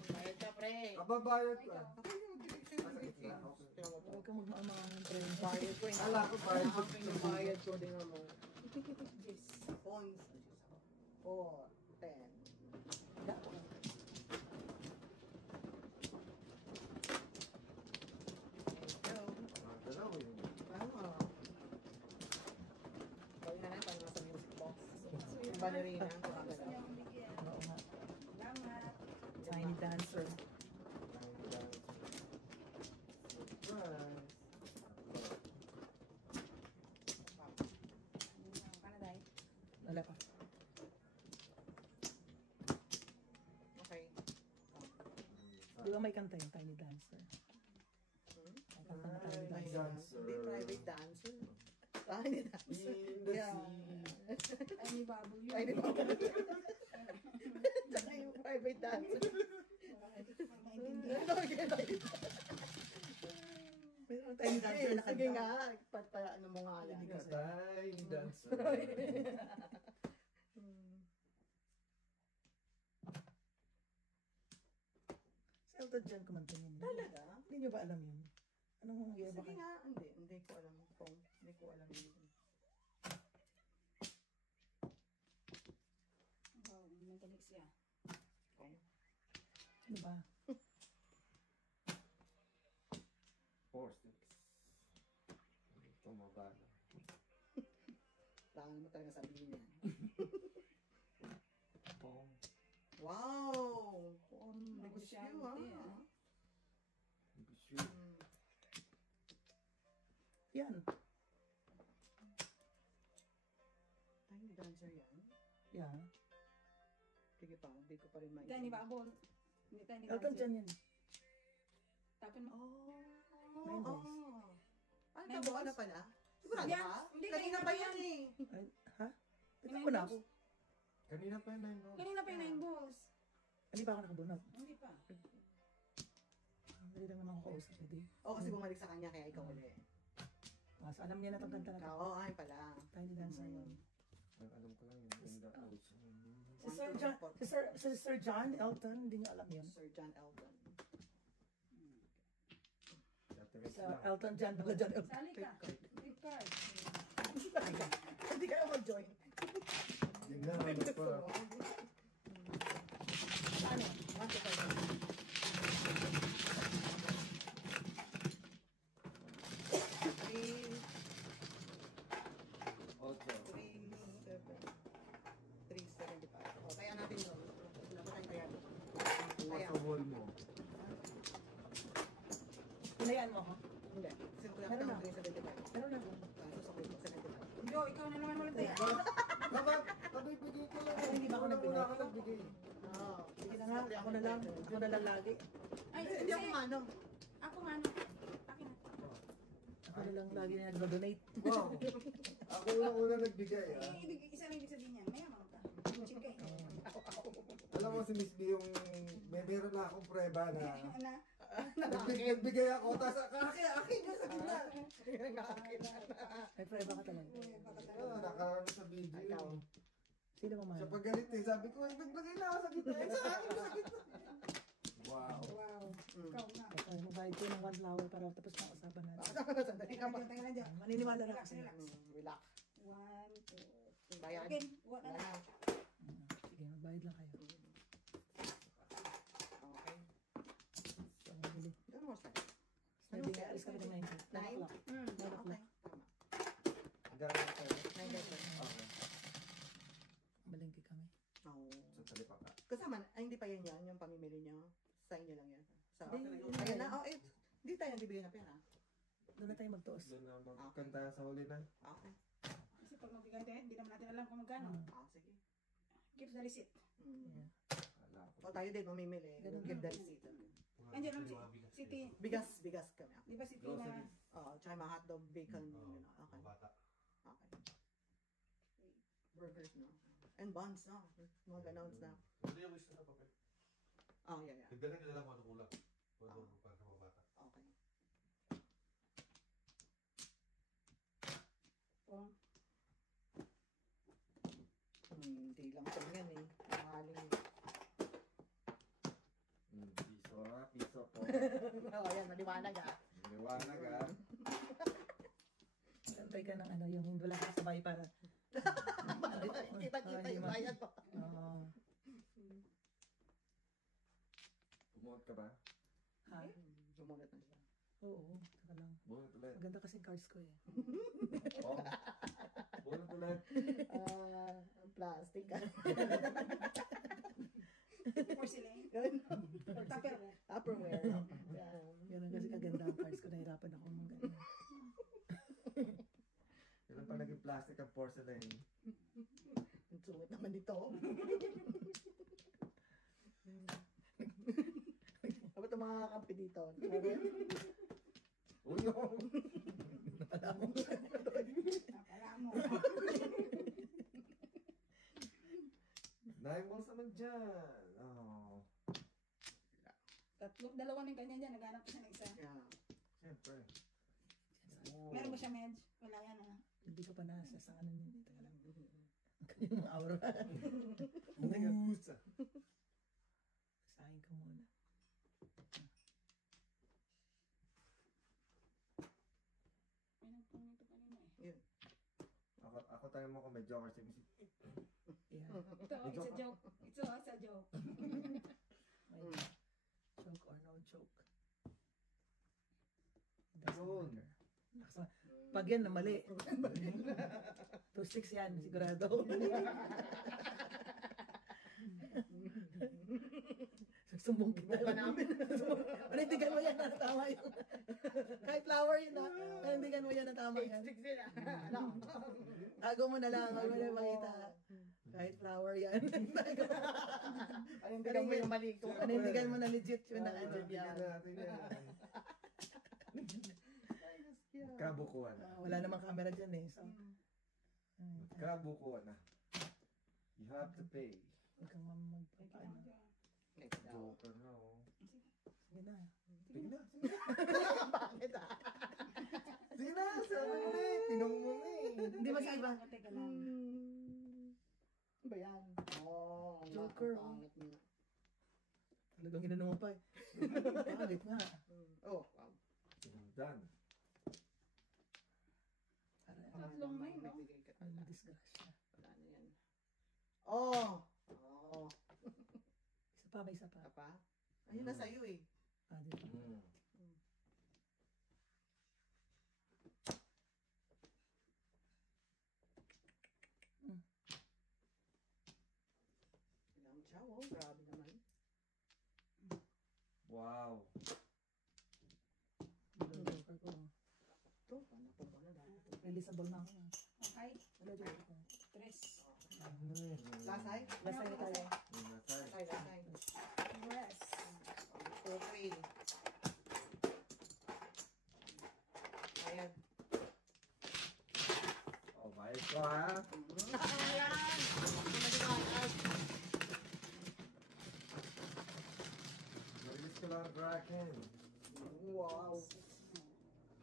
Bayad ka, pre. Kababayad ka. Ako yung direction ng Okay. Huwag kang magmamahangan, pre. Bayad ko. Ala ko bayad ko. Yung bayad ko din mo. Phones. 4, 10. Dalaw yun. Tama. Gawin na natin nasa music box. Yung ballerina. Gusto niya akong bigyan. Oo nga. Salamat. Tiny dancer. Surprise. Kanaday. Wala pa. Okay. Di ba may kanta yung tiny dancer? May kanta na tiny Tiny dancer. dancer. Hindi private dancer. Tiny dancer. In the Yeah. sea. Ay, ni Bubble yun. Ay, di ba? Tsaka yung private dancer. Meron tiny dancer na Sige kanta. nga, ano mo nga yan. Tiny dancer. Si Elton John kumanta yun. Talaga? Hindi nyo ba alam yun? Anong year ba Sige kayo? nga, hindi ko alam kung, hindi ko alam yun. Wow, nagkalik siya. Ano ba? 4 sticks. Tumaba na. Tangan mo talaga sabihin yan. Pong. Wow! Negosyo Negosyante, ah. Bisyo. Yan. Tiny dancer yan. Yeah. Sige pa, hindi ko pa rin Hindi tayo ni maintindihan. Bubble. Hindi tayo ni Elton John yan. Tapon mo. Oh, Nine balls. Ano Nine ka balls? na pala? Sigurado Yan. ka? Hindi, Kanina pa yan eh. Ay, ha? Ito Nine ko na balls. ako. Kanina pa yun na yun. Kanina pa yung 9 balls. Hindi pa ako nakabunot. Hindi pa. Hindi lang naman ako kausap. Hindi. Oo, kasi bumalik sa kanya kaya ikaw ulit. So, alam niya na itong kanta na to. Oo, ay pala. Tiny dancer yun. Ang alam ko lang yung ganda ko. Si Sir John Elton, hindi niyo alam yun. Sir John Elton. Sa Elton John, pala John Elton. Sali ka. Gift card. Hindi kayo mag-join. Yun na, ano pa. Ano? Ano pa yun? Three, 8. 375. O, kaya natin yun. Wala pa tayong kaya. Kuha sa wall mo. Hinayaan mo ako. Hindi. Kasi wala pa Meron na. tayong 375. Pero lang. Susukli ko 75. Jo, ikaw na naman ulit eh. Nagbibigay ko lang. Hindi ba ako nagbigay? Wala ka nagbigay. Oo. Sige na nga, ako na lang. Ako na lang lagi. Ay, Hindi ako mano. Ako nga no. Akin na. Ako na lang lagi na nag-donate. Wow. Ako yung una nagbigay ah. Isa lang ibig sabihin niyan. Mayaman ka. Chill ka eh. Alam mo si Miss B yung meron na akong prueba na Ano? nagbigay ako. Tapos akin niya sa gitna. May prueba ka talaga. Nakaroon sa video. Sino mo man? Siya pagalit eh. Sabi ko, nagbigay na ako sa gitna. Eh, sa akin sa gitna. Wow. Wow. Ikaw na. Ay, magbayad ko ng 1 flower para tapos na usapan natin. Sandali Teka ka pa. lang, teka lang dyan. Maniniwala na Relax, kasi. relax. Relax. 1, 2. Bayad. Okay, what na Wala lang. na. Sige, magbayad lang kayo. Okay. So, mabili. Don't more start. Sabi nga, alis kami ng 9 o'clock. 9 Okay. o'clock. Hanggang na tayo. Okay. Malingki kami. Oo. Sa talipa ka. Kasama, ay hindi pa yan yan, yung pamimili niyo. Sa inyo lang yan. Sa, Hindi, ayan na, oh, eh, hindi tayo nagbibigay ng pera. Doon na tayo magtuos. Doon na magkanta sa huli na. Okay. Kasi pag magbigante, hindi naman natin alam kung magkano. Sige. Keep the receipt. Yeah. Wala ko. O tayo din, mamimili. Ganun. Give the receipt. Andiyan lang si T. Bigas kami. Di ba si T Groceries. na Tsaka mga hotdog, bacon, Oo, okay. mga bata. Okay. Burgers, no? And buns, no? Mga ganon na. Hindi yung gusto sa papel. Yeah. Dagdagan nila lang kung ano kulang. Kung ano para sa mga bata. Okay. Oh, Hindi lang ito yan eh. Mahaling. Piso ha, piso po. Yan, maliwanag ah. Liwanag ha. Antay ka ng ano, yung wala ka sabay para. Kita yung bayad mo. Bumuot ka ba? Ha? Sumunod na siya. Oo, saka lang. Bumuot ulit. Maganda kasi cards ko eh. Oh. Bumuot ulit. Plastic ah. porcelain. Or Tupperware. Tupperware. Yan. Ganun kasi kaganda ang cards ko. Nahirapan ako mga ganun. Kailan pa naging plastic ang porcelain? Ang sungit naman dito. Ano itong mga kakampi dito? Uy, yung! Akala mo. 9 balls naman dyan. Oh. Dalawa ng kanya dyan, naghanap ko siya ng isa. Yeah. Siyempre. Oh. Meron ba siya medj? Wala yan ah. Hindi ko pa nasa sa ano yun. Teka lang. Ang kanyang mga aura. Usa. Sahin ko muna. May nagpungito kanina eh. Yun. Ako tayo mo kung may joker si Missy. Yeah. Ito, it's a joke. It's a joke. May choke or no choke. Doesn't Yun. matter. Nakasa- Pag yan na mali. 2-6 yan, sigurado. Sumbong kita. Ba namin? Panindigan mo yan na tama yun. Kahit flower yun ha. Panindigan mo yan na tama yan. Stick sila. Ano? Tago mo na lang. Huwag mo na makita. Kahit flower yan. Panindigan mo yung mali ko. Panindigan mo na legit yun na andyan yan. natin yan. Magkabukuhan na. Wala namang camera dyan eh. So, Magkabukuhan na. You have to pay. huwag kang magpapaano. Joker na oh. Sige na. Sige na. Bakit ah? Sige na. Sabi mo na eh. Tinong mo na eh. Hindi mag-iba. Teka lang. Ano ba yan? Oh, ang Joker, pangit mo na. Talagang ginano mo pa eh. Pangit nga. Oh, wow. Done. Tatlong may, no? Magbigay ka Ang pala. disgrasya. Wala na yan. Oh! Oh. Isa pa, may isa pa. Ka pa? Ayun na sa'yo eh. Ah, dito. Ilang siya, oh. Grabe naman. Wow. Yung joker ko. Ito, paano po ba na dahil? Releasable na ako. Okay. Ano joker ko? 3. Lasay? Lasay na tayo. Lasay, lasay. Yes. 2, 3. Ayan. Oh, bayad ko ha. Ayan! Narilis ko lang ang Kraken. Wow!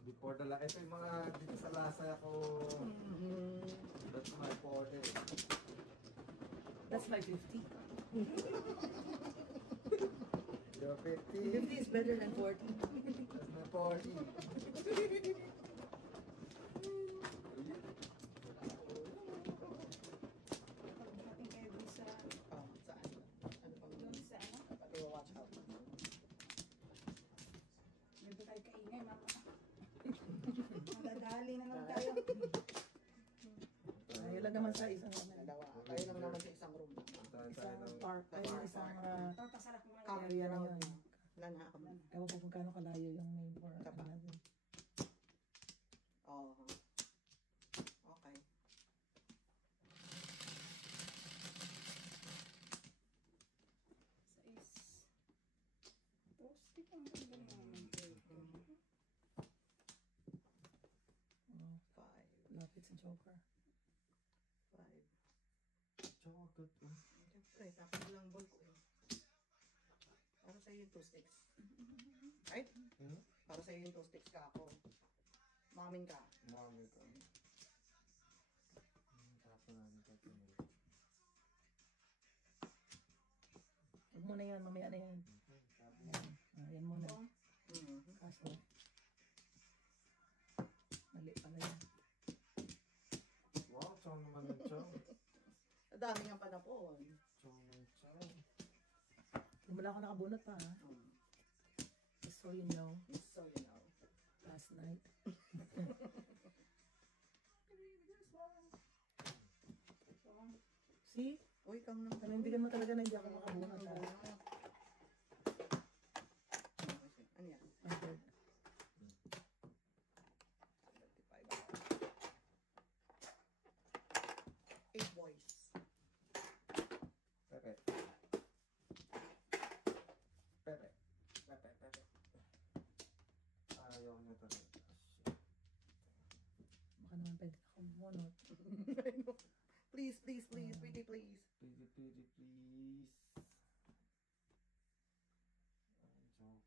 Before the ito yung mga dito sa Lasay ako. That's my order. That's my 50. Your 50. 50 is better than 40. That's my 40. Pagdating kayo dun sa, Oh, saan? Ano pang dun sa ano? pati watch out? Dito tayo kaingay, mama. Madadali na lang tayo. Ayaw lang naman sa isang Dalawa. Kayo lang naman sa isang room. Puntahan tayo isang ng park. Ay, isang Papasarap mo ngayon. Camp area na ground. yun. Wala na ako. Ewan ko kung gaano kalayo yung name for Tapa. ano natin. Oh. Okay. Sa is. Tapos, di pa ang galing naman. Joker. 5. Tsaka agad oh. Siyempre, tapos lang ball ko eh. Para sa'yo yung 2 sticks. Right? Hmm? Para sa'yo yung 2 sticks ka ako. Mamin ka. Mami ka. Tapos namin ito. Huwag mo na yan, mamaya na yan. Yan muna. Kaso, mali pala yan. Wow, chong naman yung chong. Ang dami nga panapon. Chong yung chong. Hindi mo lang ako nakabunot pa, ha? Just so you know, So you know. last night. See? Uy, kang nang Panindigan mo talaga na hindi ako makabunot, ha? Ano yan? Hundred. 8 boys. Pepe. Pepe. Pepe, pepe. Ayaw niya talaga. Baka naman pwede na akong bumunot. Please, please, please, pretty please. Pretty, pretty, please.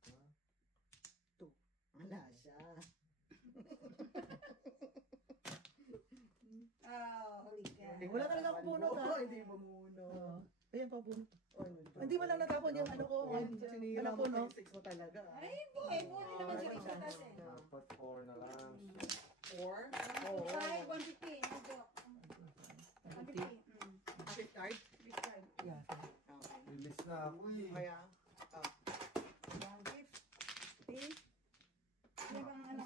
Joker. 2. Wala siya. Holy God. Wala talaga akong bunot, ha? Hindi mo muna. Ayan pa bunot. Oy, Hindi mo lang natapon yung ano ko. sinira mo Panapon, no? yung 6 mo talaga. Ay, boy, buti naman siya rin sa taas eh. Dapat 4 na lang siya. 4? 5, 150, no joke. 150, Gift card? big time. Yeah. Okay. Release na ako eh. Kaya, One gift, tea. Ano bang ano?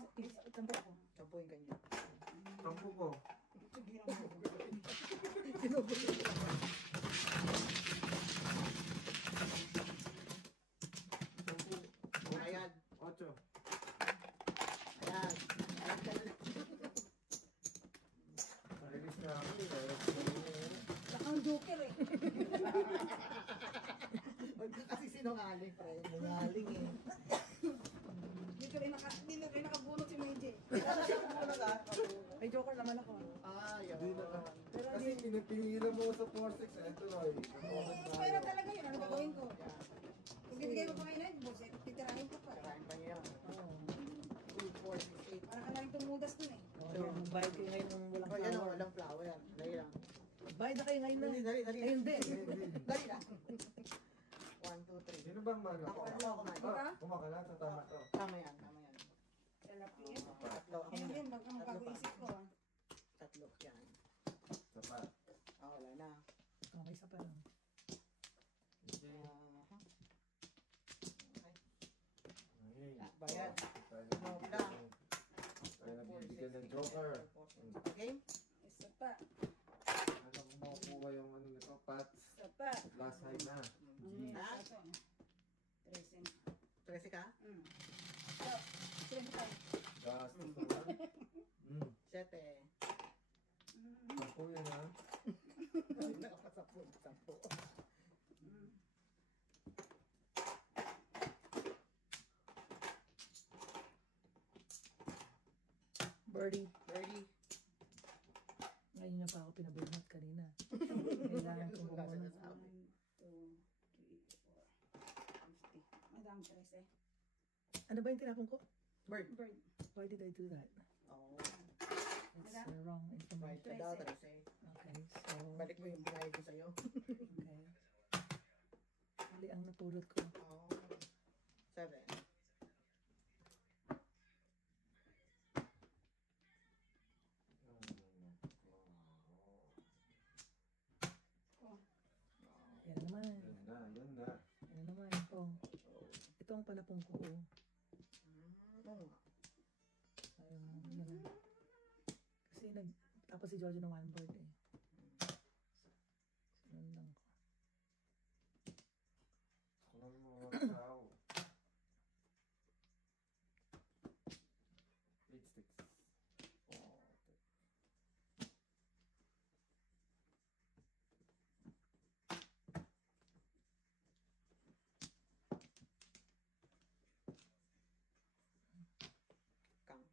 Tampo ako. sampuin ka niya. Tampo ko. Sige lang mo. Tampo. Ayan. 8. Ayan. Release na ako eh. Lakang joker eh. Huwag ka kasi sinungaling, pre. Nangaling eh. Hindi na rin nakabunot si May J. May Joker naman ako. Ayaw. Hindi na lang. Kasi pinipigilan mo sa 4-6. Ito Roy. Pero talaga yun, ano gagawin ko? Kung bibigay ko pa ngayon, buset, titirahin ko pa. Karahin pa niya. Oo. 2, 4, 6, 8. Para ka na rin tumudas dun eh. Bayad kayo ngayon ng walang Oh, yan o, flower. walang flower. Dali lang. Bayad na kayo ngayon na. Dali, dali. Ayun din. Dali lang. 1, 2, 3. Sino bang mag Ako, ako. Kumakala sa tama to. Tama yan, tama yan. Lalaki eh. Tatlo. Ako Yan na. yun, baka mapag-iisip ko ah. Tatlo. Yan. Sapat. Wala na. Okay, isa pa lang. Okay. Okay. Ay. Bayad. Tayo Wala. nabibigyan ng Joker. Okay? Isa pa. Ano kung makukuha yung ano nito, Pats? Isa pa. Last high na. G. Ha? Ito. 13. 13 ka? So, 25. Gastos naman. 7. Ako yun ha. Nakakasapun. 10. Birdie. Birdie. Ngayon niya pa ako pinabunot kanina. Kailangan kong Wala siya bumunot. nasabi. 1, 2, 3, 4, 50. Madami 13. Ano ba yung tinapon ko? Bird. Bird. Why did I do that? Oh. It's the wrong Right information. ka daw, 13. Okay, so... Balik mo yung binayad ko sa'yo. Okay. Mali ang napulot ko. Oh. 7. Yan naman. Yan na, yan na. Yan naman. Ito ang panapong ko. Oo. Ayun. Kasi tapos si Jojo ng one board eh. Sinundan ko. Kulang mo mga tao. 8 sticks. Oh, okay. Kang.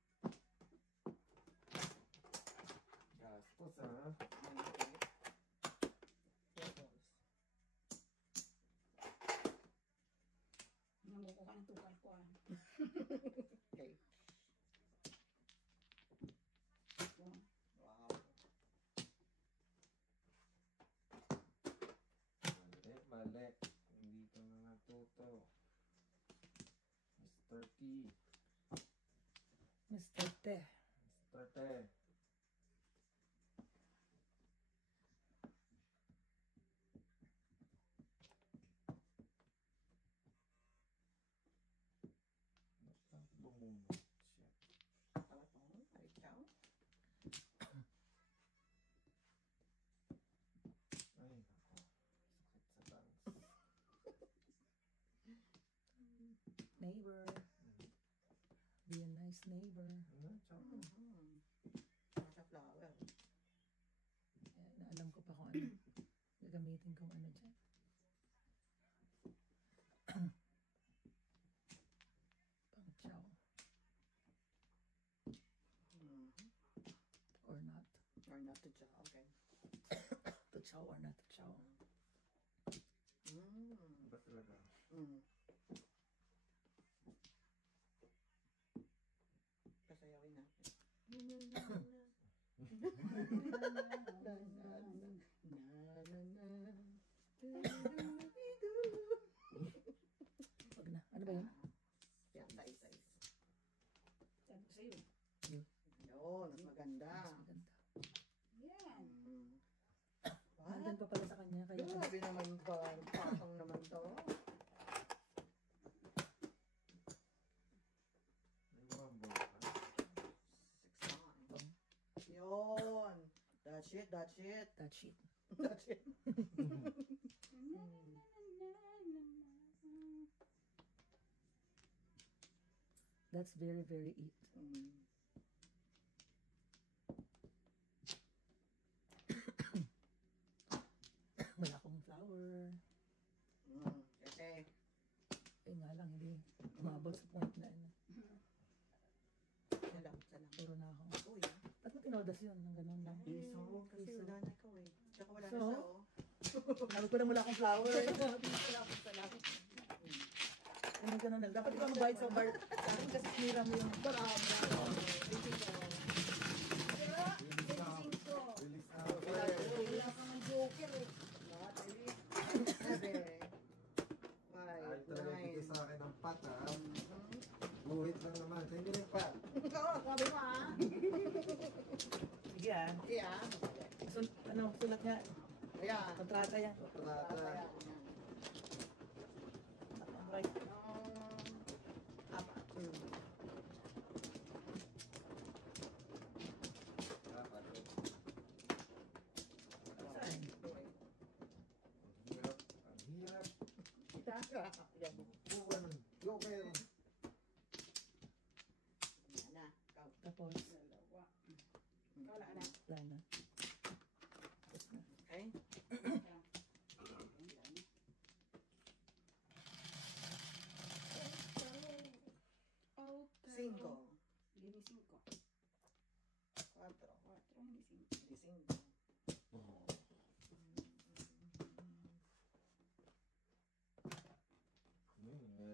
Te. Tete. Bumunot siya. Talatong, ay chow. Ay, ako. Sakit sa lungs. Neighbor. Be a nice neighbor. Ano, tsaka. Nasa flower. Ayan, alam ko pa kung ano. Gagamitin kong ano dyan. Pang chow. Or not. Or not to chow, okay. To chow or not to chow. Ba talaga? Pasayawin natin. Wag na. Ano ba yun? Yan, sais. Sabi ko sa'yo. Yun, mas maganda. Mas maganda. Yan. What? Nandun pa pala sa kanya. Kaya Grabe naman ba? Patong naman to. May rumble ka. 6 Yun. That's it. that shit. That's it. That's very, very it. Wala akong flower. Okay. Eh nga lang, hindi umabot sa point na ano. Salam. Pero na ako. Uy. Ba't mo tinodas yun? Nang ganun lang. Iso. Kasi Iso. wala na ikaw eh. Tsaka wala na So? siya oh. Sabi ko na wala akong flower. Salamat. Ganun, ganun lang. Dapat ikaw magbayad sa bar. Dapat kasi sinira mo yung bar. Release na. Wala ka ng joker eh. Ay, talaga dito sa akin ang pat, ha? Guhit lang naman. Hindi na yung pat. Oo, sabi mo ah. Sige ah. Okay ah. Ano, sulat nga. Ayan. Kontrata yan. Trata. Right. Apat. Dapat. Saan? Ang hirap. Ang hirap. Yan. Buwa ng joker. Yan na. Ikaw. Tapos, Dalawa. Wala na. wala na. Tapos na. Okay. Okay. 5. Hindi 5. 4. 4, hindi 5. Hindi 5.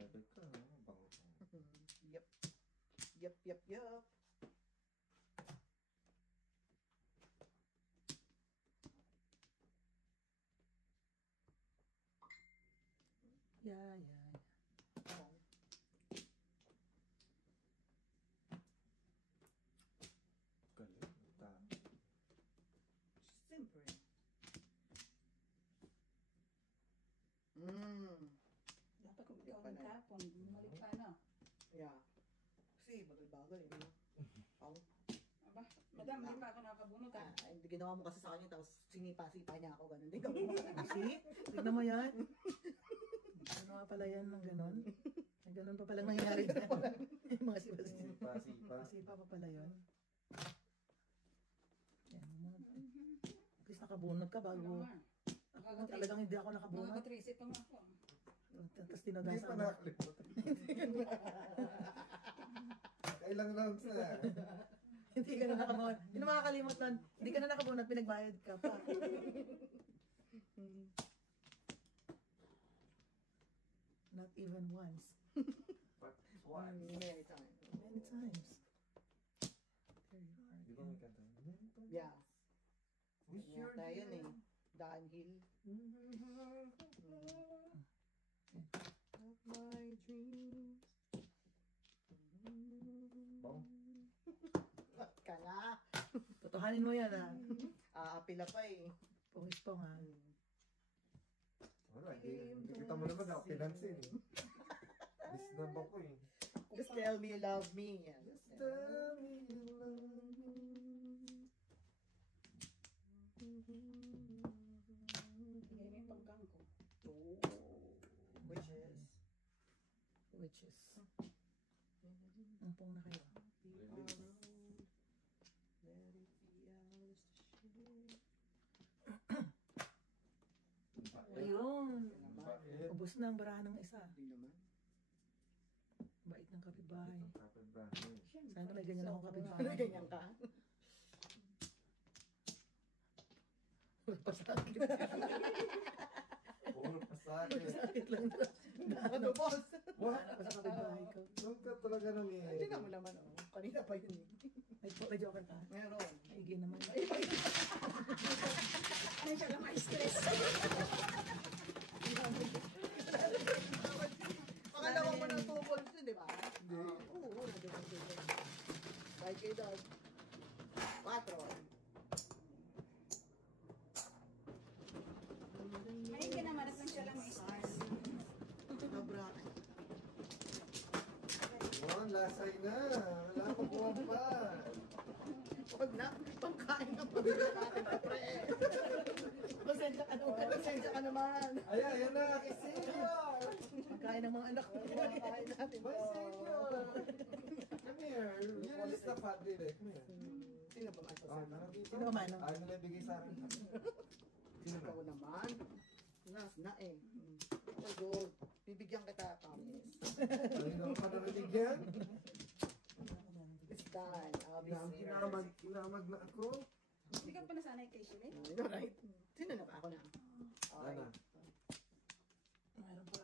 Ebek ka, ha? Bango. Yup. Yup. Yeah. Galing. Siyempre. Dapat kung ikaw ng tapon, bumalik pa na. Yeah. Kasi bagal-bagal eh. No? Aba, madam, hindi pa ako nakabunot ha. Hindi ginawa mo kasi sa kanya tapos sinipa-sipa niya ako ganun. Hindi ka mo. See? Tignan mo yan. Ano nga pala yan ng ganon? Ang ganon pa palang nangyari dyan. Yung mga sipa-sipa. Sipa. Sipa pa pala yun. Yan mo. At least nakabunot ka bago. Ako talagang hindi ako nakabunot. Nakaka-trace pa nga ako. Tapos Hindi tinodasan pa mo. nakalimutan. Kailang rounds na. Hindi ka na nakabunot. Hindi na makakalimot nun. Hindi ka na nakabunot, pinagbayad ka pa. Not even once. But what? Many times. Many times. There you are Di ba may again. kanta? Yeah. Wish Yeah, you're tayo here. eh. Downhill. Of my dreams. Bong. Alalahanin mo yan ha. Aapila pa eh. Pungis-pong ha. Wala, hindi kita mo naman ako pinansin. Disnab ako eh. Just tell me you love me. Yan. Just tell me you love me. Bigay mo yung panggang ko. Oh, wishes. Witches. Umpong na kayo. Ayun. Bakit? Ubus na ang barahan ng isa. Hindi naman. Bait ng kapitbahay. Kapit-bahay. Sana may ganyan akong Ano kapitbahay. ganyan ka? Pasakit. Puro pa sa akin. Pasakit lang na. Ano boss? What? Ako sa kapitbahay ko. Doon ka talaga Hindi nangyayari. naman naman oh. Kanina pa yun eh. May joker ka. Meron. Maigi naman. Ay, siya lang may stress. Pangalawa mo ng 2 balls yun, di ba? Hindi. Oo, nandun. Kahit kayo doon. 4. Ayun ka naman at siya lang may stress. Sobra. Wow, lasay na. Wala pa buwan pa. Huwag na. Pangkain ng pamilya natin, kapre. Pasensya ka naman. Pasensya ka naman. Ayan, yan na. Senior! Pagkain ng mga anak ko. Pangkain natin. My senior! Come here. Yun is the fat din eh. Come here. Sino ba ang Ah, nakikita. Sino man? Ayaw nila ibigay sa akin. Sino ba? Ikaw naman. Na eh. Oh, good. Bibigyan kita, promise. Ayun ako pa narinig yan. It's done. I'll be Kinamag na ako. Hindi ka pa nasanay kay Shirley? You know, right? Sino na ba? Ako na. Okay. Ana, Mayroon pa.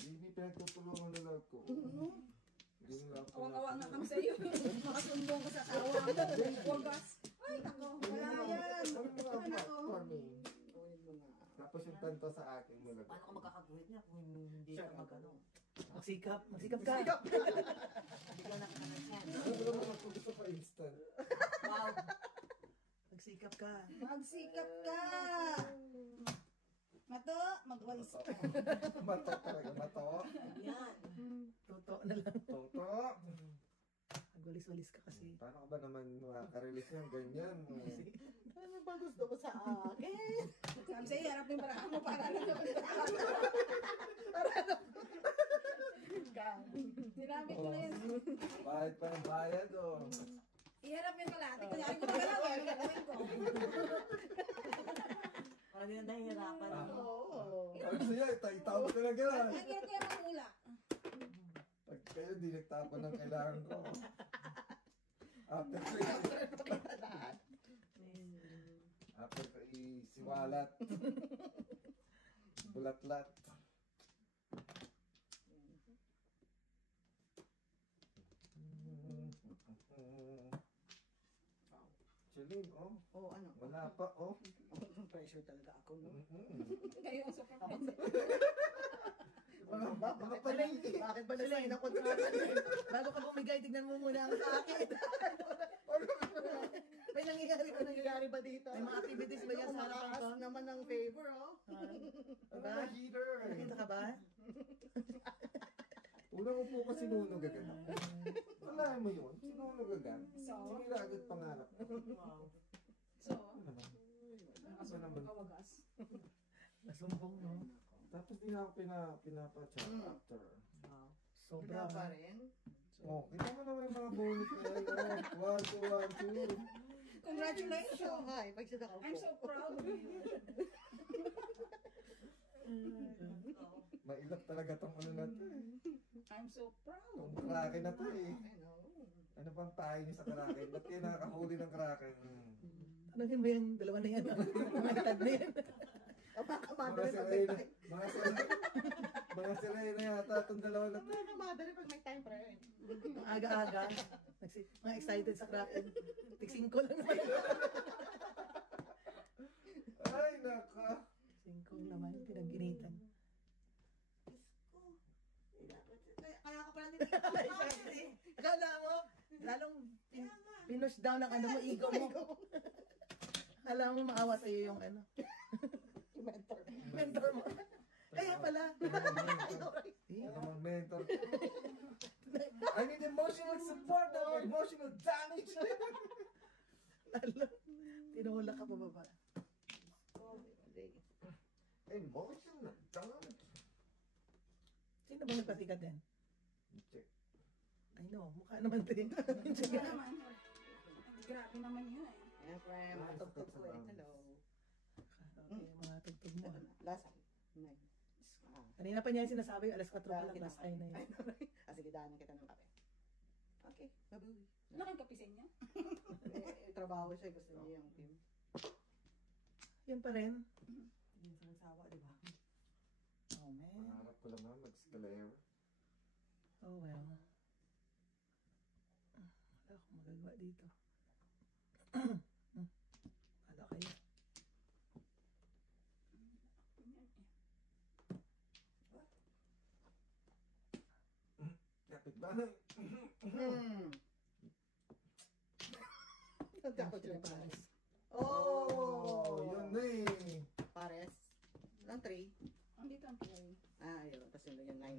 hindi pinagtutulungan nila ako. Hindi nila ako Awang-awa nga kami sa'yo. Makasumbong ko sa tawa. Wagas. Ay, nako. Wala yan. Ano mga Ay, black nako. for me? Gawin mo nga. Tapos yung tanto sa akin nila. Paano ka magkakaguhit niya kung hindi ka magano? Magsikap. Magsikap ka. Hindi ka nakakanan yan. Ano naman ako gusto pa instant? Wow! Magsikap ka. Magsikap ka. Mato, magwalis ka. Mato talaga, mato. Yan! Totoo na lang. Toto. Magwalis-walis ka kasi. Paano ka ba naman makaka-release yan? Ganyan. Ano ba gusto mo sa akin? Sabi sa'yo, harap yung paraan mo para lang naman. Sinamit ko na yun. Bayad pa ng bayad, oh. Iharap yung kalahati. Kunyari ko magalaw, ano gagawin ko? Parang hindi na nahihirapan. Oo. Pag siya, itawag talaga. Ang hirap ko yung mamula. Pag kayo, di nagtapon ng kailangan ko. After ko isiwalat. Bulat-lat. Chilin, oh. Oo, ano? Wala pa, oh. Pressure talaga ako, no? Kayo ang super Bakit ba na-sign ang kontrata? Bago ka bumigay, tignan mo muna ang sa akin. May nangyayari ba dito? May mga activities ba yan sa harapan ko? Kumakaas naman ng favor, oh. Ano na heater? Nakita ka ba? Una ko po kasi sinunog agad. Wala mo yun. Sinunog agad. Sige agad pangarap. Wow! So, Ano naman? kawagas. Nasumbong, no? Tapos di na ako pinapa-chat after. Wow! Sobra. Wala pa rin. Oh, kita mo naman yung mga bonus na yan. Oh. 1, 2, 1, 2. Congratulations. So high, pag siya nakaupo. I'm so proud of you. Mailap talaga tong ano na to eh. I'm so proud. Tong kraken na to eh. I know. Ano bang pahay niyo sa kraken? Ba't kayo nakakahuli ng kraken? Tanungin mo yung dalawa na yan. Mga tag na yan. Mga Mga sirena. Mga sirena yata itong dalawa na to. kamadali pag may time, pre. Ang aga-aga. Mga excited sa Kraken. Tiksing ko lang naman. Ay, naka. Tiksing ko naman. Pinag-initan. Kaya ka pala nila. Akala mo, lalong pinush down ang ano mo, ego mo. Alam mo, maawa sa'yo yung ano. Mentor. Mentor mo. Kaya pala. Ano namang mentor? I need emotional support na emotional damage. Alam, tinulak ka pa ba? Emotional damage. Sino ba nagpatikat din? Check. I know, mukha naman din. Grabe naman. Grabe naman yun eh. Siyempre, mga tugtog ko eh. Hello. Okay, mga tugtog mo. Last night. Kanina pa niya yung sinasabi, alas 4 pa lang, last ay na yun. Sige, daanan kita ng kape. Okay, babuwi. Nakagkapisin niya? Trabaho siya, gusto niya yung team. Yun pa rin. Hindi sa nagsawa, di ba? Oh man. Pangarap ko lang naman mag-sclare. Oh well. Wala akong magagawa dito. Wala kayo. Kapit bahay. Nagtakot Sila sila Paris. Oh! Yun na eh. Pares. Ang 3. Andito ang play. Ah, ayun. Tapos yun yung 9